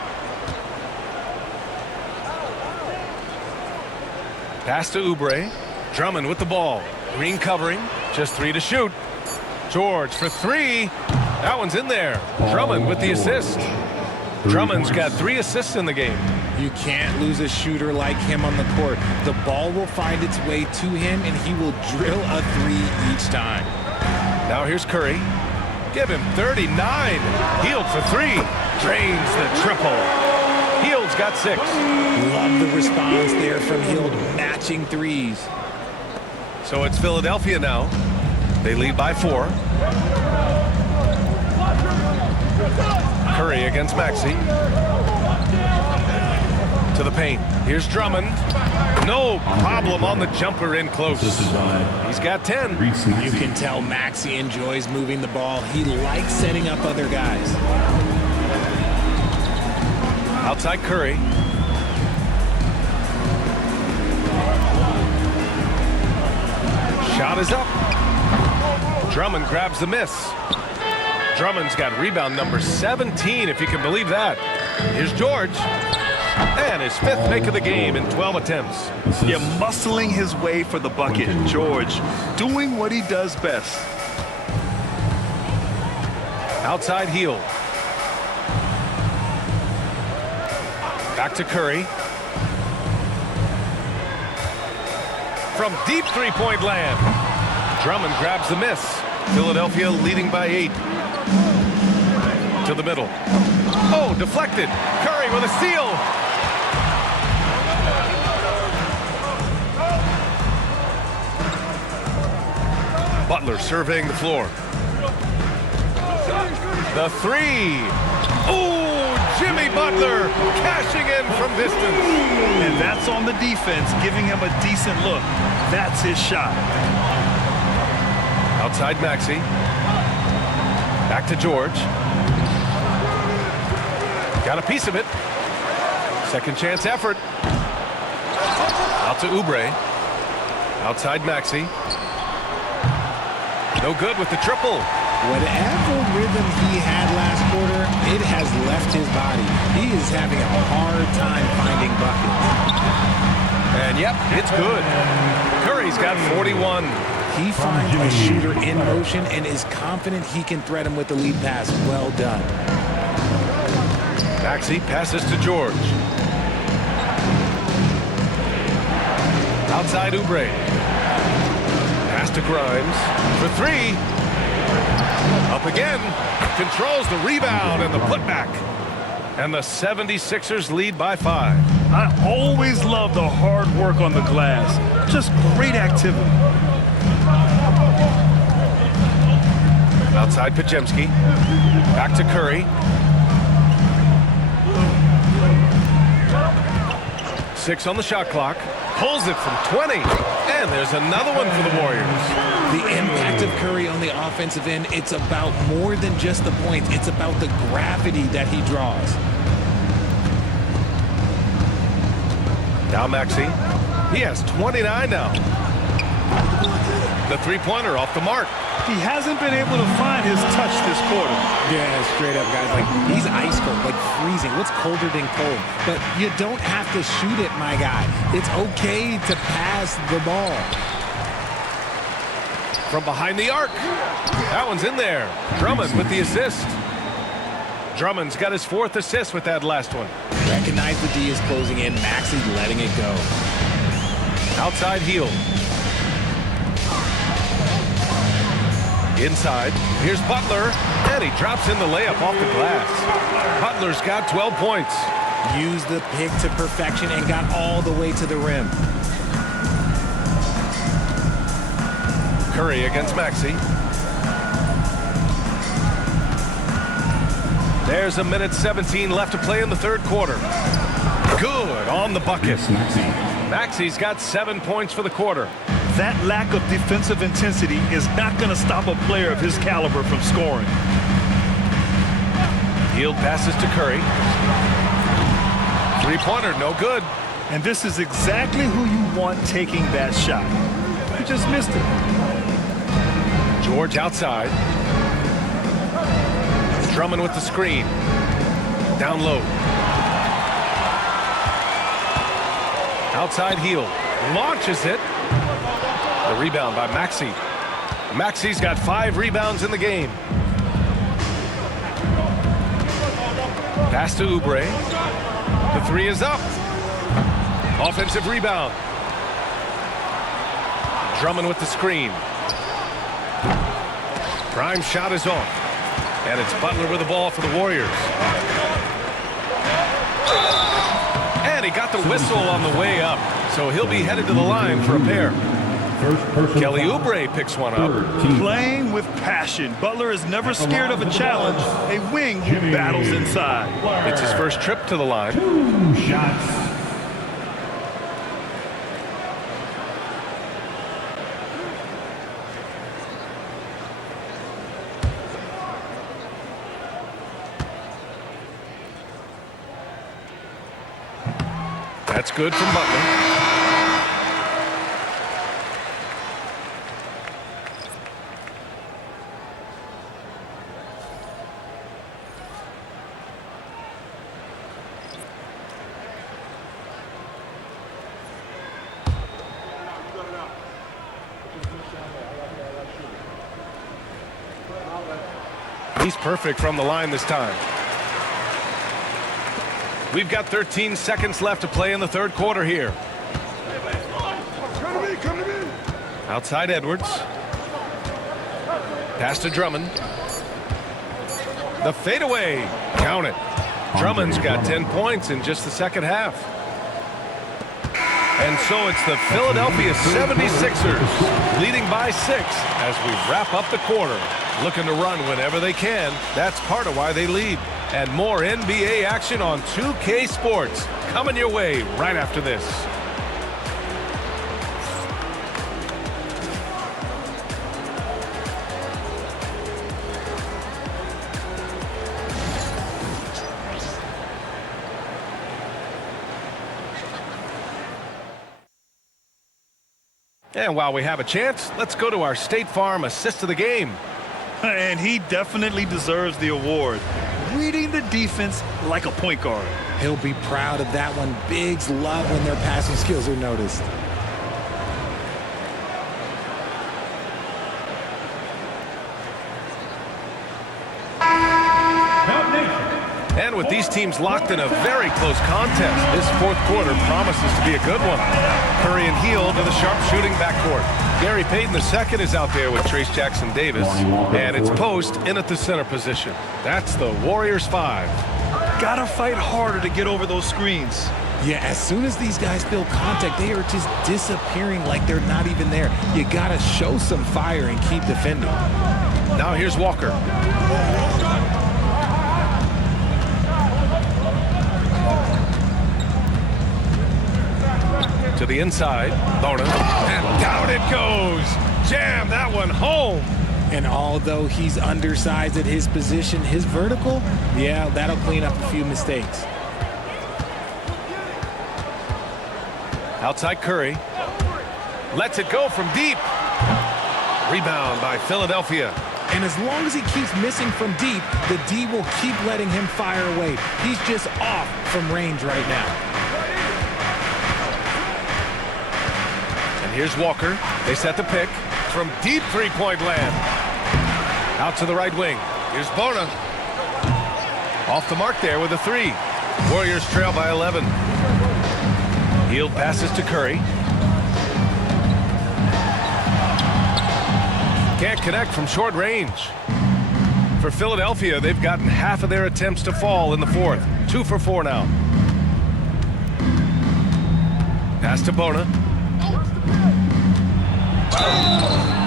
Pass to Oubre. Drummond with the ball. Green covering. Just 3 to shoot. George for 3. That one's in there. Drummond with the assist. Drummond's got 3 assists in the game. You can't lose a shooter like him on the court. The ball will find its way to him, and he will drill a 3 each time. Now here's Curry. Give him 39. Hield for 3. Drains the triple. Hield's got 6. Love the response there from Hield, matching threes. So it's Philadelphia now. They lead by 4. Curry against Maxey. To the paint. Here's Drummond. No problem on the jumper in close. He's got 10. You can tell Maxey enjoys moving the ball. He likes setting up other guys. Outside Curry. Shot is up. Drummond grabs the miss. Drummond's got rebound number 17, if you can believe that. Here's George. And his 5th make of the game in 12 attempts. Yeah, muscling his way for the bucket. George doing what he does best. Outside Hield. Back to Curry. From deep three-point land. Drummond grabs the miss. Philadelphia leading by 8. To the middle. Oh, deflected. Curry with a steal. Butler surveying the floor. The 3. Ooh, Jimmy Butler cashing in from distance. And that's on the defense, giving him a decent look. That's his shot. Outside Maxey. Back to George. Got a piece of it. Second chance effort. Out to Oubre. Outside Maxey. No good with the triple. Whatever rhythm he had last quarter, it has left his body. He is having a hard time finding buckets. And yep, it's good. Curry's got 41. He finds a shooter in motion and is confident he can thread him with the lead pass. Well done. Maxey passes to George. Outside Oubre. Pass to Grimes for 3. Up again. Controls the rebound and the putback. And the 76ers lead by 5. I always love the hard work on the glass. Just great activity. Outside Podziemski. Back to Curry. 6 on the shot clock. Pulls it from 20. And there's another one for the Warriors. The impact of Curry on the offensive end, it's about more than just the points. It's about the gravity that he draws. Now Maxey. He has 29 now. The three-pointer off the mark. He hasn't been able to find his touch this quarter. Yeah, straight up, guys. Like, he's ice cold, like freezing. What's colder than cold? But you don't have to shoot it, my guy. It's okay to pass the ball. From behind the arc. That one's in there. Drummond with the assist. Drummond's got his 4th assist with that last one. Recognize the D is closing in. Maxey letting it go. Outside heel. Inside. Here's Butler. And he drops in the layup off the glass. Butler's got 12 points. Used the pick to perfection and got all the way to the rim. Curry against Maxey. There's 1:17 left to play in the third quarter. Good on the bucket. Maxey's got 7 points for the quarter. That lack of defensive intensity is not going to stop a player of his caliber from scoring. Hield passes to Curry. Three-pointer, no good. And this is exactly who you want taking that shot. You just missed it. George outside. Drummond with the screen. Down low. Outside heel. Launches it. The rebound by Maxey. Maxey's got 5 rebounds in the game. Pass to Oubre. The 3 is up. Offensive rebound. Drummond with the screen. Prime shot is off. And it's Butler with the ball for the Warriors. And he got the whistle on the way up. So he'll be headed to the line for a pair. Kelly Oubre picks one up. Playing with passion. Butler is never scared of a challenge. A wing who battles inside. It's his first trip to the line. 2 shots. That's good from Butler. He's perfect from the line this time. We've got 13 seconds left to play in the third quarter here. Outside Edwards. Pass to Drummond. The fadeaway. Count it. Drummond's got 10 points in just the second half. And so it's the Philadelphia 76ers leading by 6 as we wrap up the quarter. Looking to run whenever they can. That's part of why they lead. And more NBA action on 2K Sports coming your way right after this. And while we have a chance, let's go to our State Farm assist of the game. And he definitely deserves the award. Reading the defense like a point guard. He'll be proud of that one. Bigs love when their passing skills are noticed. And with these teams locked in a very close contest, this fourth quarter promises to be a good one. Curry and Hield to the sharpshooting backcourt. Gary Payton II is out there with Trace Jackson Davis. And it's Post in at the center position. That's the Warriors 5. Gotta fight harder to get over those screens. Yeah, as soon as these guys feel contact, they are just disappearing like they're not even there. You gotta show some fire and keep defending. Now here's Walker. To the inside, Lona, and down it goes. Jam that one home. And although he's undersized at his position, his vertical, yeah, that'll clean up a few mistakes. Outside Curry. Lets it go from deep. Rebound by Philadelphia. And as long as he keeps missing from deep, the D will keep letting him fire away. He's just off from range right now. And here's Walker. They set the pick from deep three-point land. Out to the right wing. Here's Bona. Off the mark there with a three. Warriors trail by 11. Hield passes to Curry. Can't connect from short range. For Philadelphia, they've gotten half of their attempts to fall in the fourth. 2 for 4 now. Pass to Bona.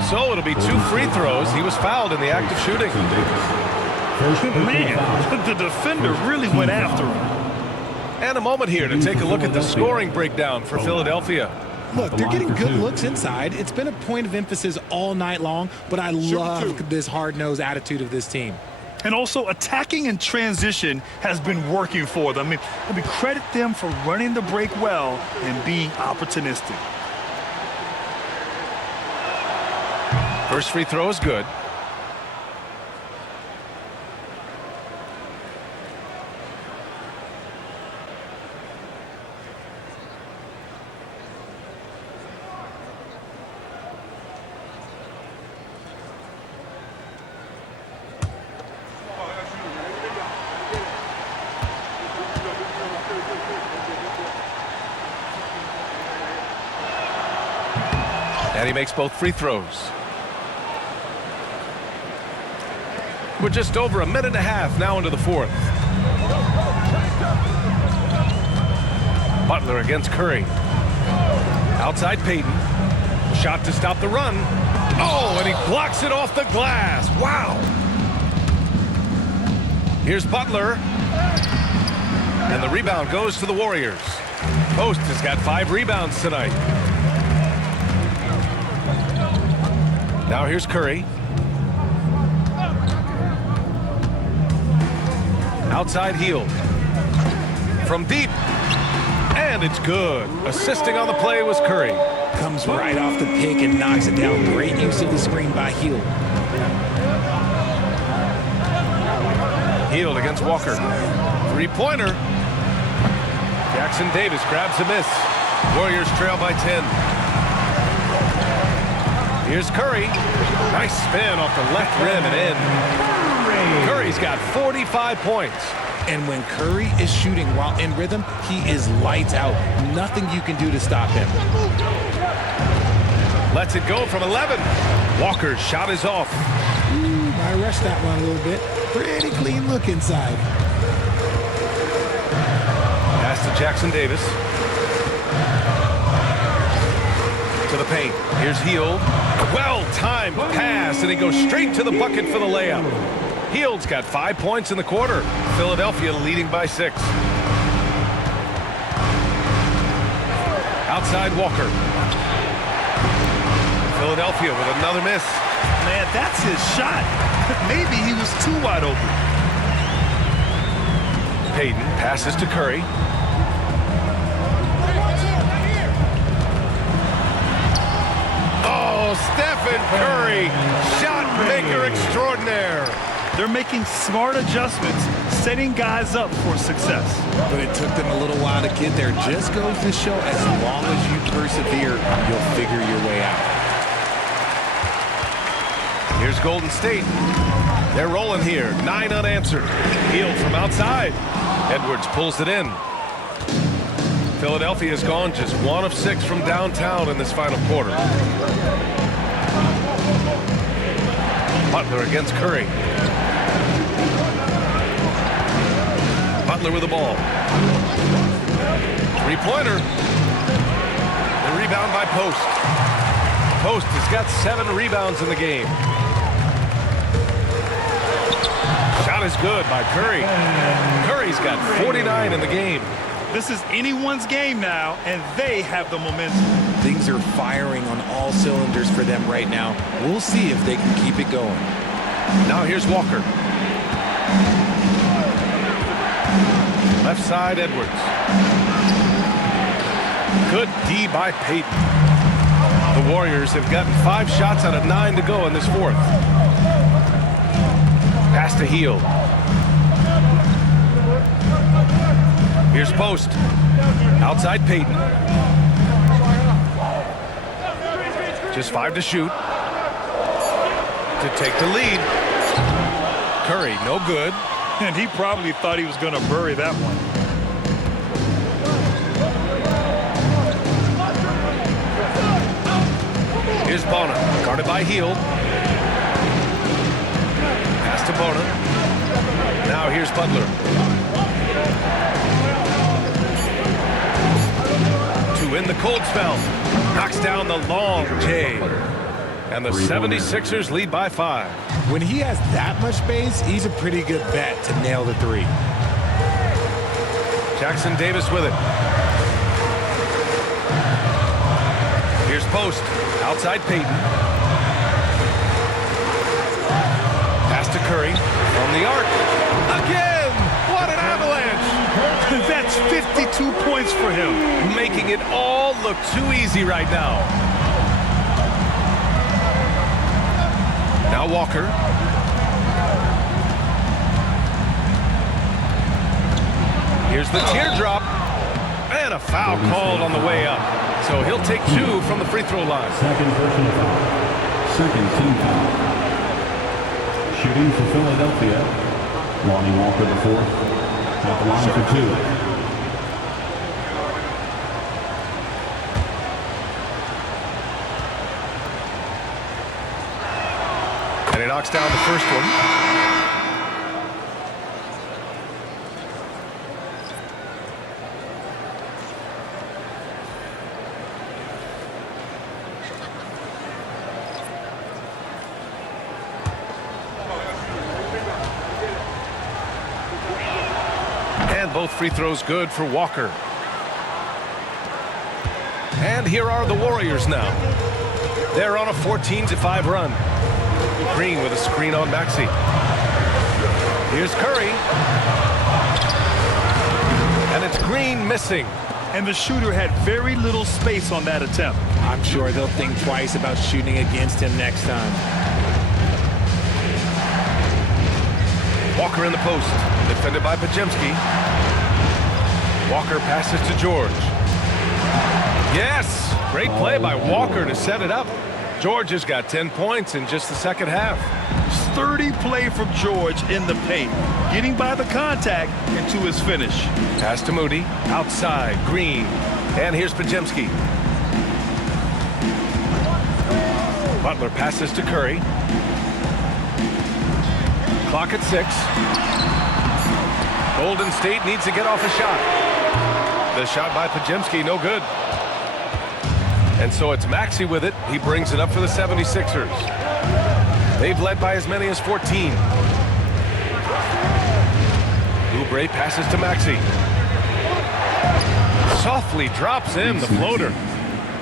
So it'll be 2 free throws. He was fouled in the act of shooting. Man, the defender really went after him. And a moment here to take a look at the scoring breakdown for Philadelphia. Look, they're getting good looks inside. It's been a point of emphasis all night long, but I love this hard-nosed attitude of this team. And also, attacking in transition has been working for them. I mean, credit them for running the break well and being opportunistic. First free throw is good. And he makes both free throws. We're just over a minute and a half now into the fourth. Butler against Curry. Outside Payton. Shot to stop the run. Oh, and he blocks it off the glass. Wow. Here's Butler. And the rebound goes to the Warriors. Post has got 5 rebounds tonight. Now here's Curry. Outside Hield. From deep. And it's good. Assisting on the play was Curry. Comes right off the pick and knocks it down. Great use of the screen by Hield. Hield against Walker. Three-pointer. Jackson Davis grabs a miss. Warriors trail by 10. Here's Curry. Nice spin off the left rim and in. Curry's got 45 points. And when Curry is shooting while in rhythm, he is lights out. Nothing you can do to stop him. Lets it go from 11. Walker's shot is off. I rushed that one a little bit. Pretty clean look inside. Pass to Jackson Davis. To the paint. Here's Hield. Well-timed pass, and he goes straight to the bucket for the layup. Hield's got 5 points in the quarter. Philadelphia leading by 6. Outside Walker. Philadelphia with another miss. Man, that's his shot. Maybe he was too wide open. Payton passes to Curry. Oh, Stephen Curry, shot maker extraordinaire. They're making smart adjustments, setting guys up for success. But it took them a little while to get there. Just goes to show as long as you persevere, you'll figure your way out. Here's Golden State. They're rolling here. 9 unanswered. Hield from outside. Edwards pulls it in. Philadelphia's gone just 1 of 6 from downtown in this final quarter. Butler against Curry. Butler with the ball. Three-pointer. The rebound by Post. Post has got 7 rebounds in the game. Shot is good by Curry. Curry's got 49 in the game. This is anyone's game now, and they have the momentum. Things are firing on all cylinders for them right now. We'll see if they can keep it going. Now here's Walker. Left side, Edwards. Good D by Payton. The Warriors have gotten 5 shots out of 9 to go in this fourth. Pass to Heel. Here's Post. Outside Payton. Just 5 to shoot. To take the lead. Curry, no good. And he probably thought he was going to bury that one. Here's Bona, guarded by Heel. Pass to Bona. Now here's Butler. To win the cold spell. Knocks down the long J. And the 76ers lead by 5. When he has that much space, he's a pretty good bet to nail the 3. Jackson Davis with it. Here's Post. Outside Payton. Pass to Curry. From the arc. Again! What an avalanche! That's 52 points for him. Making it all look too easy right now. Now Walker. Here's the teardrop. And a foul called on the way up. So he'll take 2 from the free throw line. Second personal foul. Second team foul. Shooting for Philadelphia. Lonnie Walker, the 4th. At the line for 2. And he knocks down the first one. And both free throws good for Walker. And here are the Warriors now. They're on a 14-5 run. Green with a screen on Maxey. Here's Curry. And it's Green missing. And the shooter had very little space on that attempt. I'm sure they'll think twice about shooting against him next time. Walker in the post. Defended by Podziemski. Walker passes to George. Yes! Great play by Walker to set it up. George has got 10 points in just the second half. Sturdy play from George in the paint, getting by the contact and to his finish. Pass to Moody. Outside. Green. And here's Podziemski. Butler passes to Curry. Clock at 6. Golden State needs to get off a shot. The shot by Podziemski, no good. And so it's Maxey with it. He brings it up for the 76ers. They've led by as many as 14. Oubre passes to Maxey. Softly drops in the floater.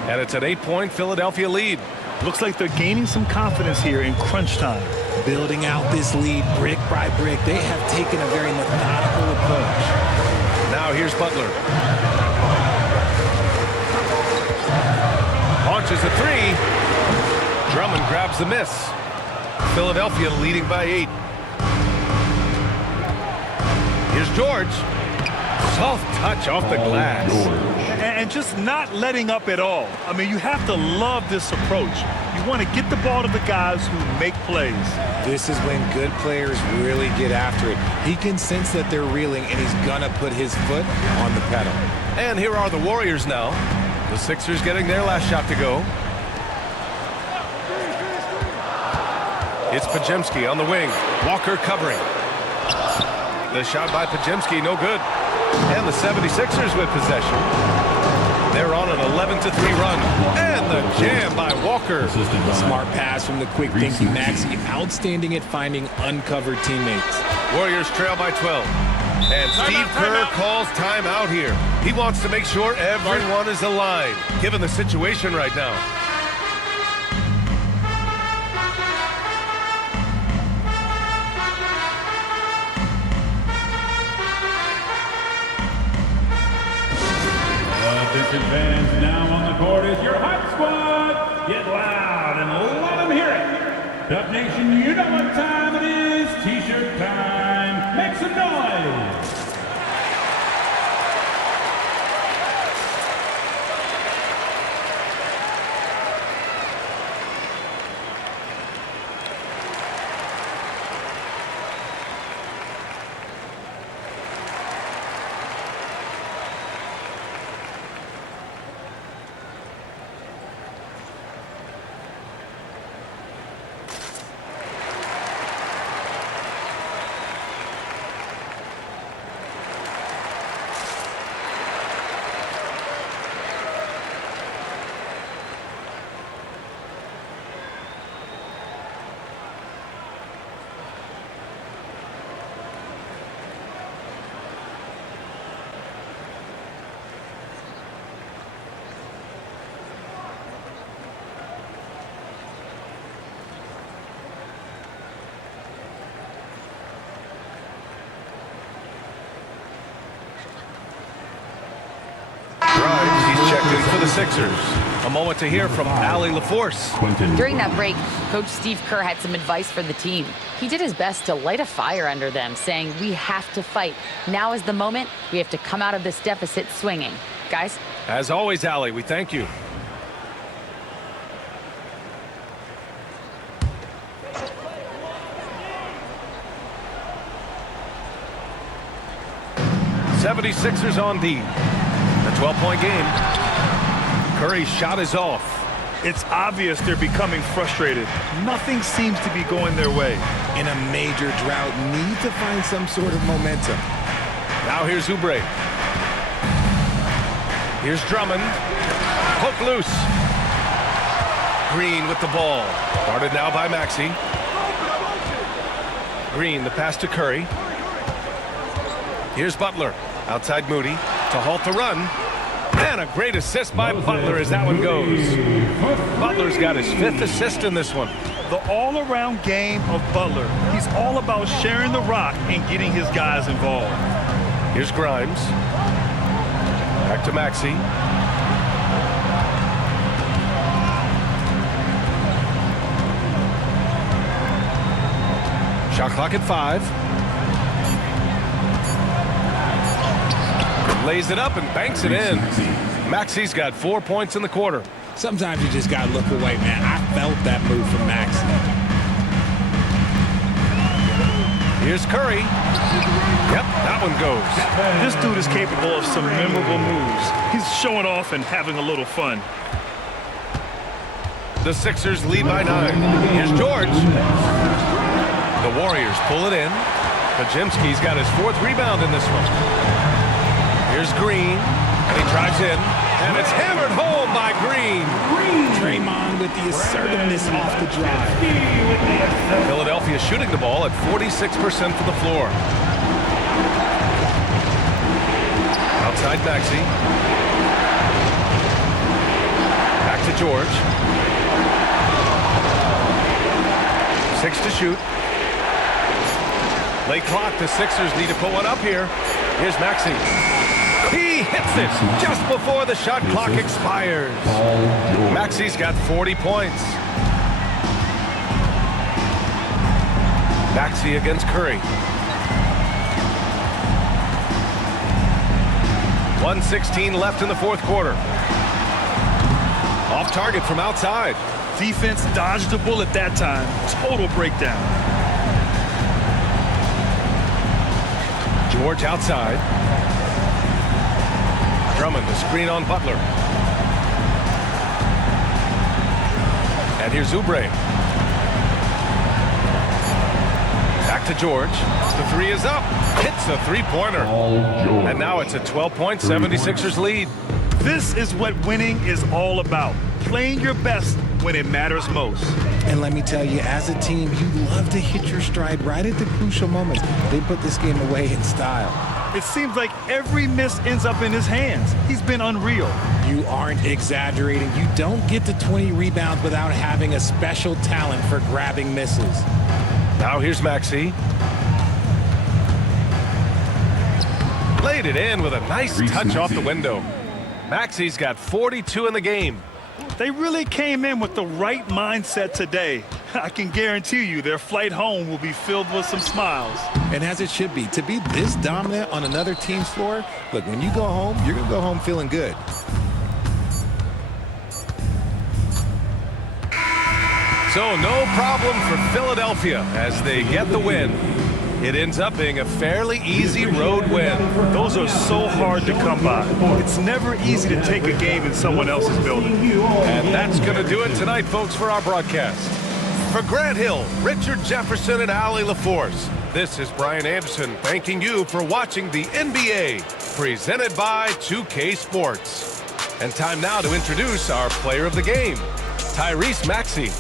And it's an 8-point Philadelphia lead. Looks like they're gaining some confidence here in crunch time. Building out this lead brick by brick. They have taken a very methodical approach. Now here's Butler. Launches a 3. Drummond grabs the miss. Philadelphia leading by 8. Here's George. Soft touch off the glass. And just not letting up at all. I mean, you have to love this approach. You want to get the ball to the guys who make plays. This is when good players really get after it. He can sense that they're reeling, and he's going to put his foot on the pedal. And here are the Warriors now. The Sixers getting their last shot to go. It's Podziemski on the wing. Walker covering. The shot by Podziemski, no good. And the 76ers with possession. They're on an 11-3 run. And the jam by Walker. Smart pass from the quick-thinking Maxey. Outstanding at finding uncovered teammates. Warriors trail by 12. And Steve Kerr calls timeout here. He wants to make sure everyone is aligned, given the situation right now. Attention fans, now on the court is your Hype Squad. Get loud and let them hear it. Dub Nation, you know what time it is. T-shirt time. Make some noise. He's checked in for the Sixers. A moment to hear from Allie LaForce. During that break, Coach Steve Kerr had some advice for the team. He did his best to light a fire under them, saying, we have to fight. Now is the moment. We have to come out of this deficit swinging. Guys? As always, Allie, we thank you. '76ers on D. A 12-point game. Curry's shot is off. It's obvious they're becoming frustrated. Nothing seems to be going their way. In a major drought, need to find some sort of momentum. Now here's Oubre. Here's Drummond. Hook loose. Green with the ball. Guarded now by Maxey. Green, the pass to Curry. Here's Butler. Outside Moody to halt the run. And a great assist by Butler as that one goes. Butler's got his 5th assist in this one. The all-around game of Butler. He's all about sharing the rock and getting his guys involved. Here's Grimes. Back to Maxey. Shot clock at 5. Lays it up and banks it in. Maxey's got 4 points in the quarter. Sometimes you just got to look away, man. I felt that move from Maxey. Here's Curry. Yep, that one goes. This dude is capable of some memorable moves. He's showing off and having a little fun. The Sixers lead by 9. Here's George. The Warriors pull it in. Podziemski's got his 4th rebound in this one. Here's Green, and he drives in, and it's hammered home by Green. Draymond with the assertiveness off the drive. Philadelphia shooting the ball at 46% for the floor. Outside Maxey. Back to George. 6 to shoot. Late clock, the Sixers need to put one up here. Here's Maxey. He hits it just before the shot clock expires. Maxey's got 40 points. Maxey against Curry. 1:16 left in the 4th quarter. Off target from outside. Defense dodged a bullet that time. Total breakdown. George outside. Drummond, the screen on Butler. And here's Oubre. Back to George. The 3 is up. Hits the 3-pointer. And now it's a 12-point 76ers lead. This is what winning is all about. Playing your best when it matters most. And let me tell you, as a team, you love to hit your stride right at the crucial moments. They put this game away in style. It seems like every miss ends up in his hands. He's been unreal. You aren't exaggerating. You don't get to 20 rebounds without having a special talent for grabbing misses. Now here's Maxey. Laid it in with a nice touch off the window. Maxey's got 42 in the game. They really came in with the right mindset today. I can guarantee you their flight home will be filled with some smiles. And as it should be. To be this dominant on another team's floor, look, when you go home, you're going to go home feeling good. So no problem for Philadelphia as they get the win. It ends up being a fairly easy road win. Those are so hard to come by. It's never easy to take a game in someone else's building. And that's going to do it tonight, folks, for our broadcast. For Grant Hill, Richard Jefferson, and Allie LaForce, this is Brian Anderson thanking you for watching the NBA, presented by 2K Sports. And time now to introduce our player of the game, Tyrese Maxey.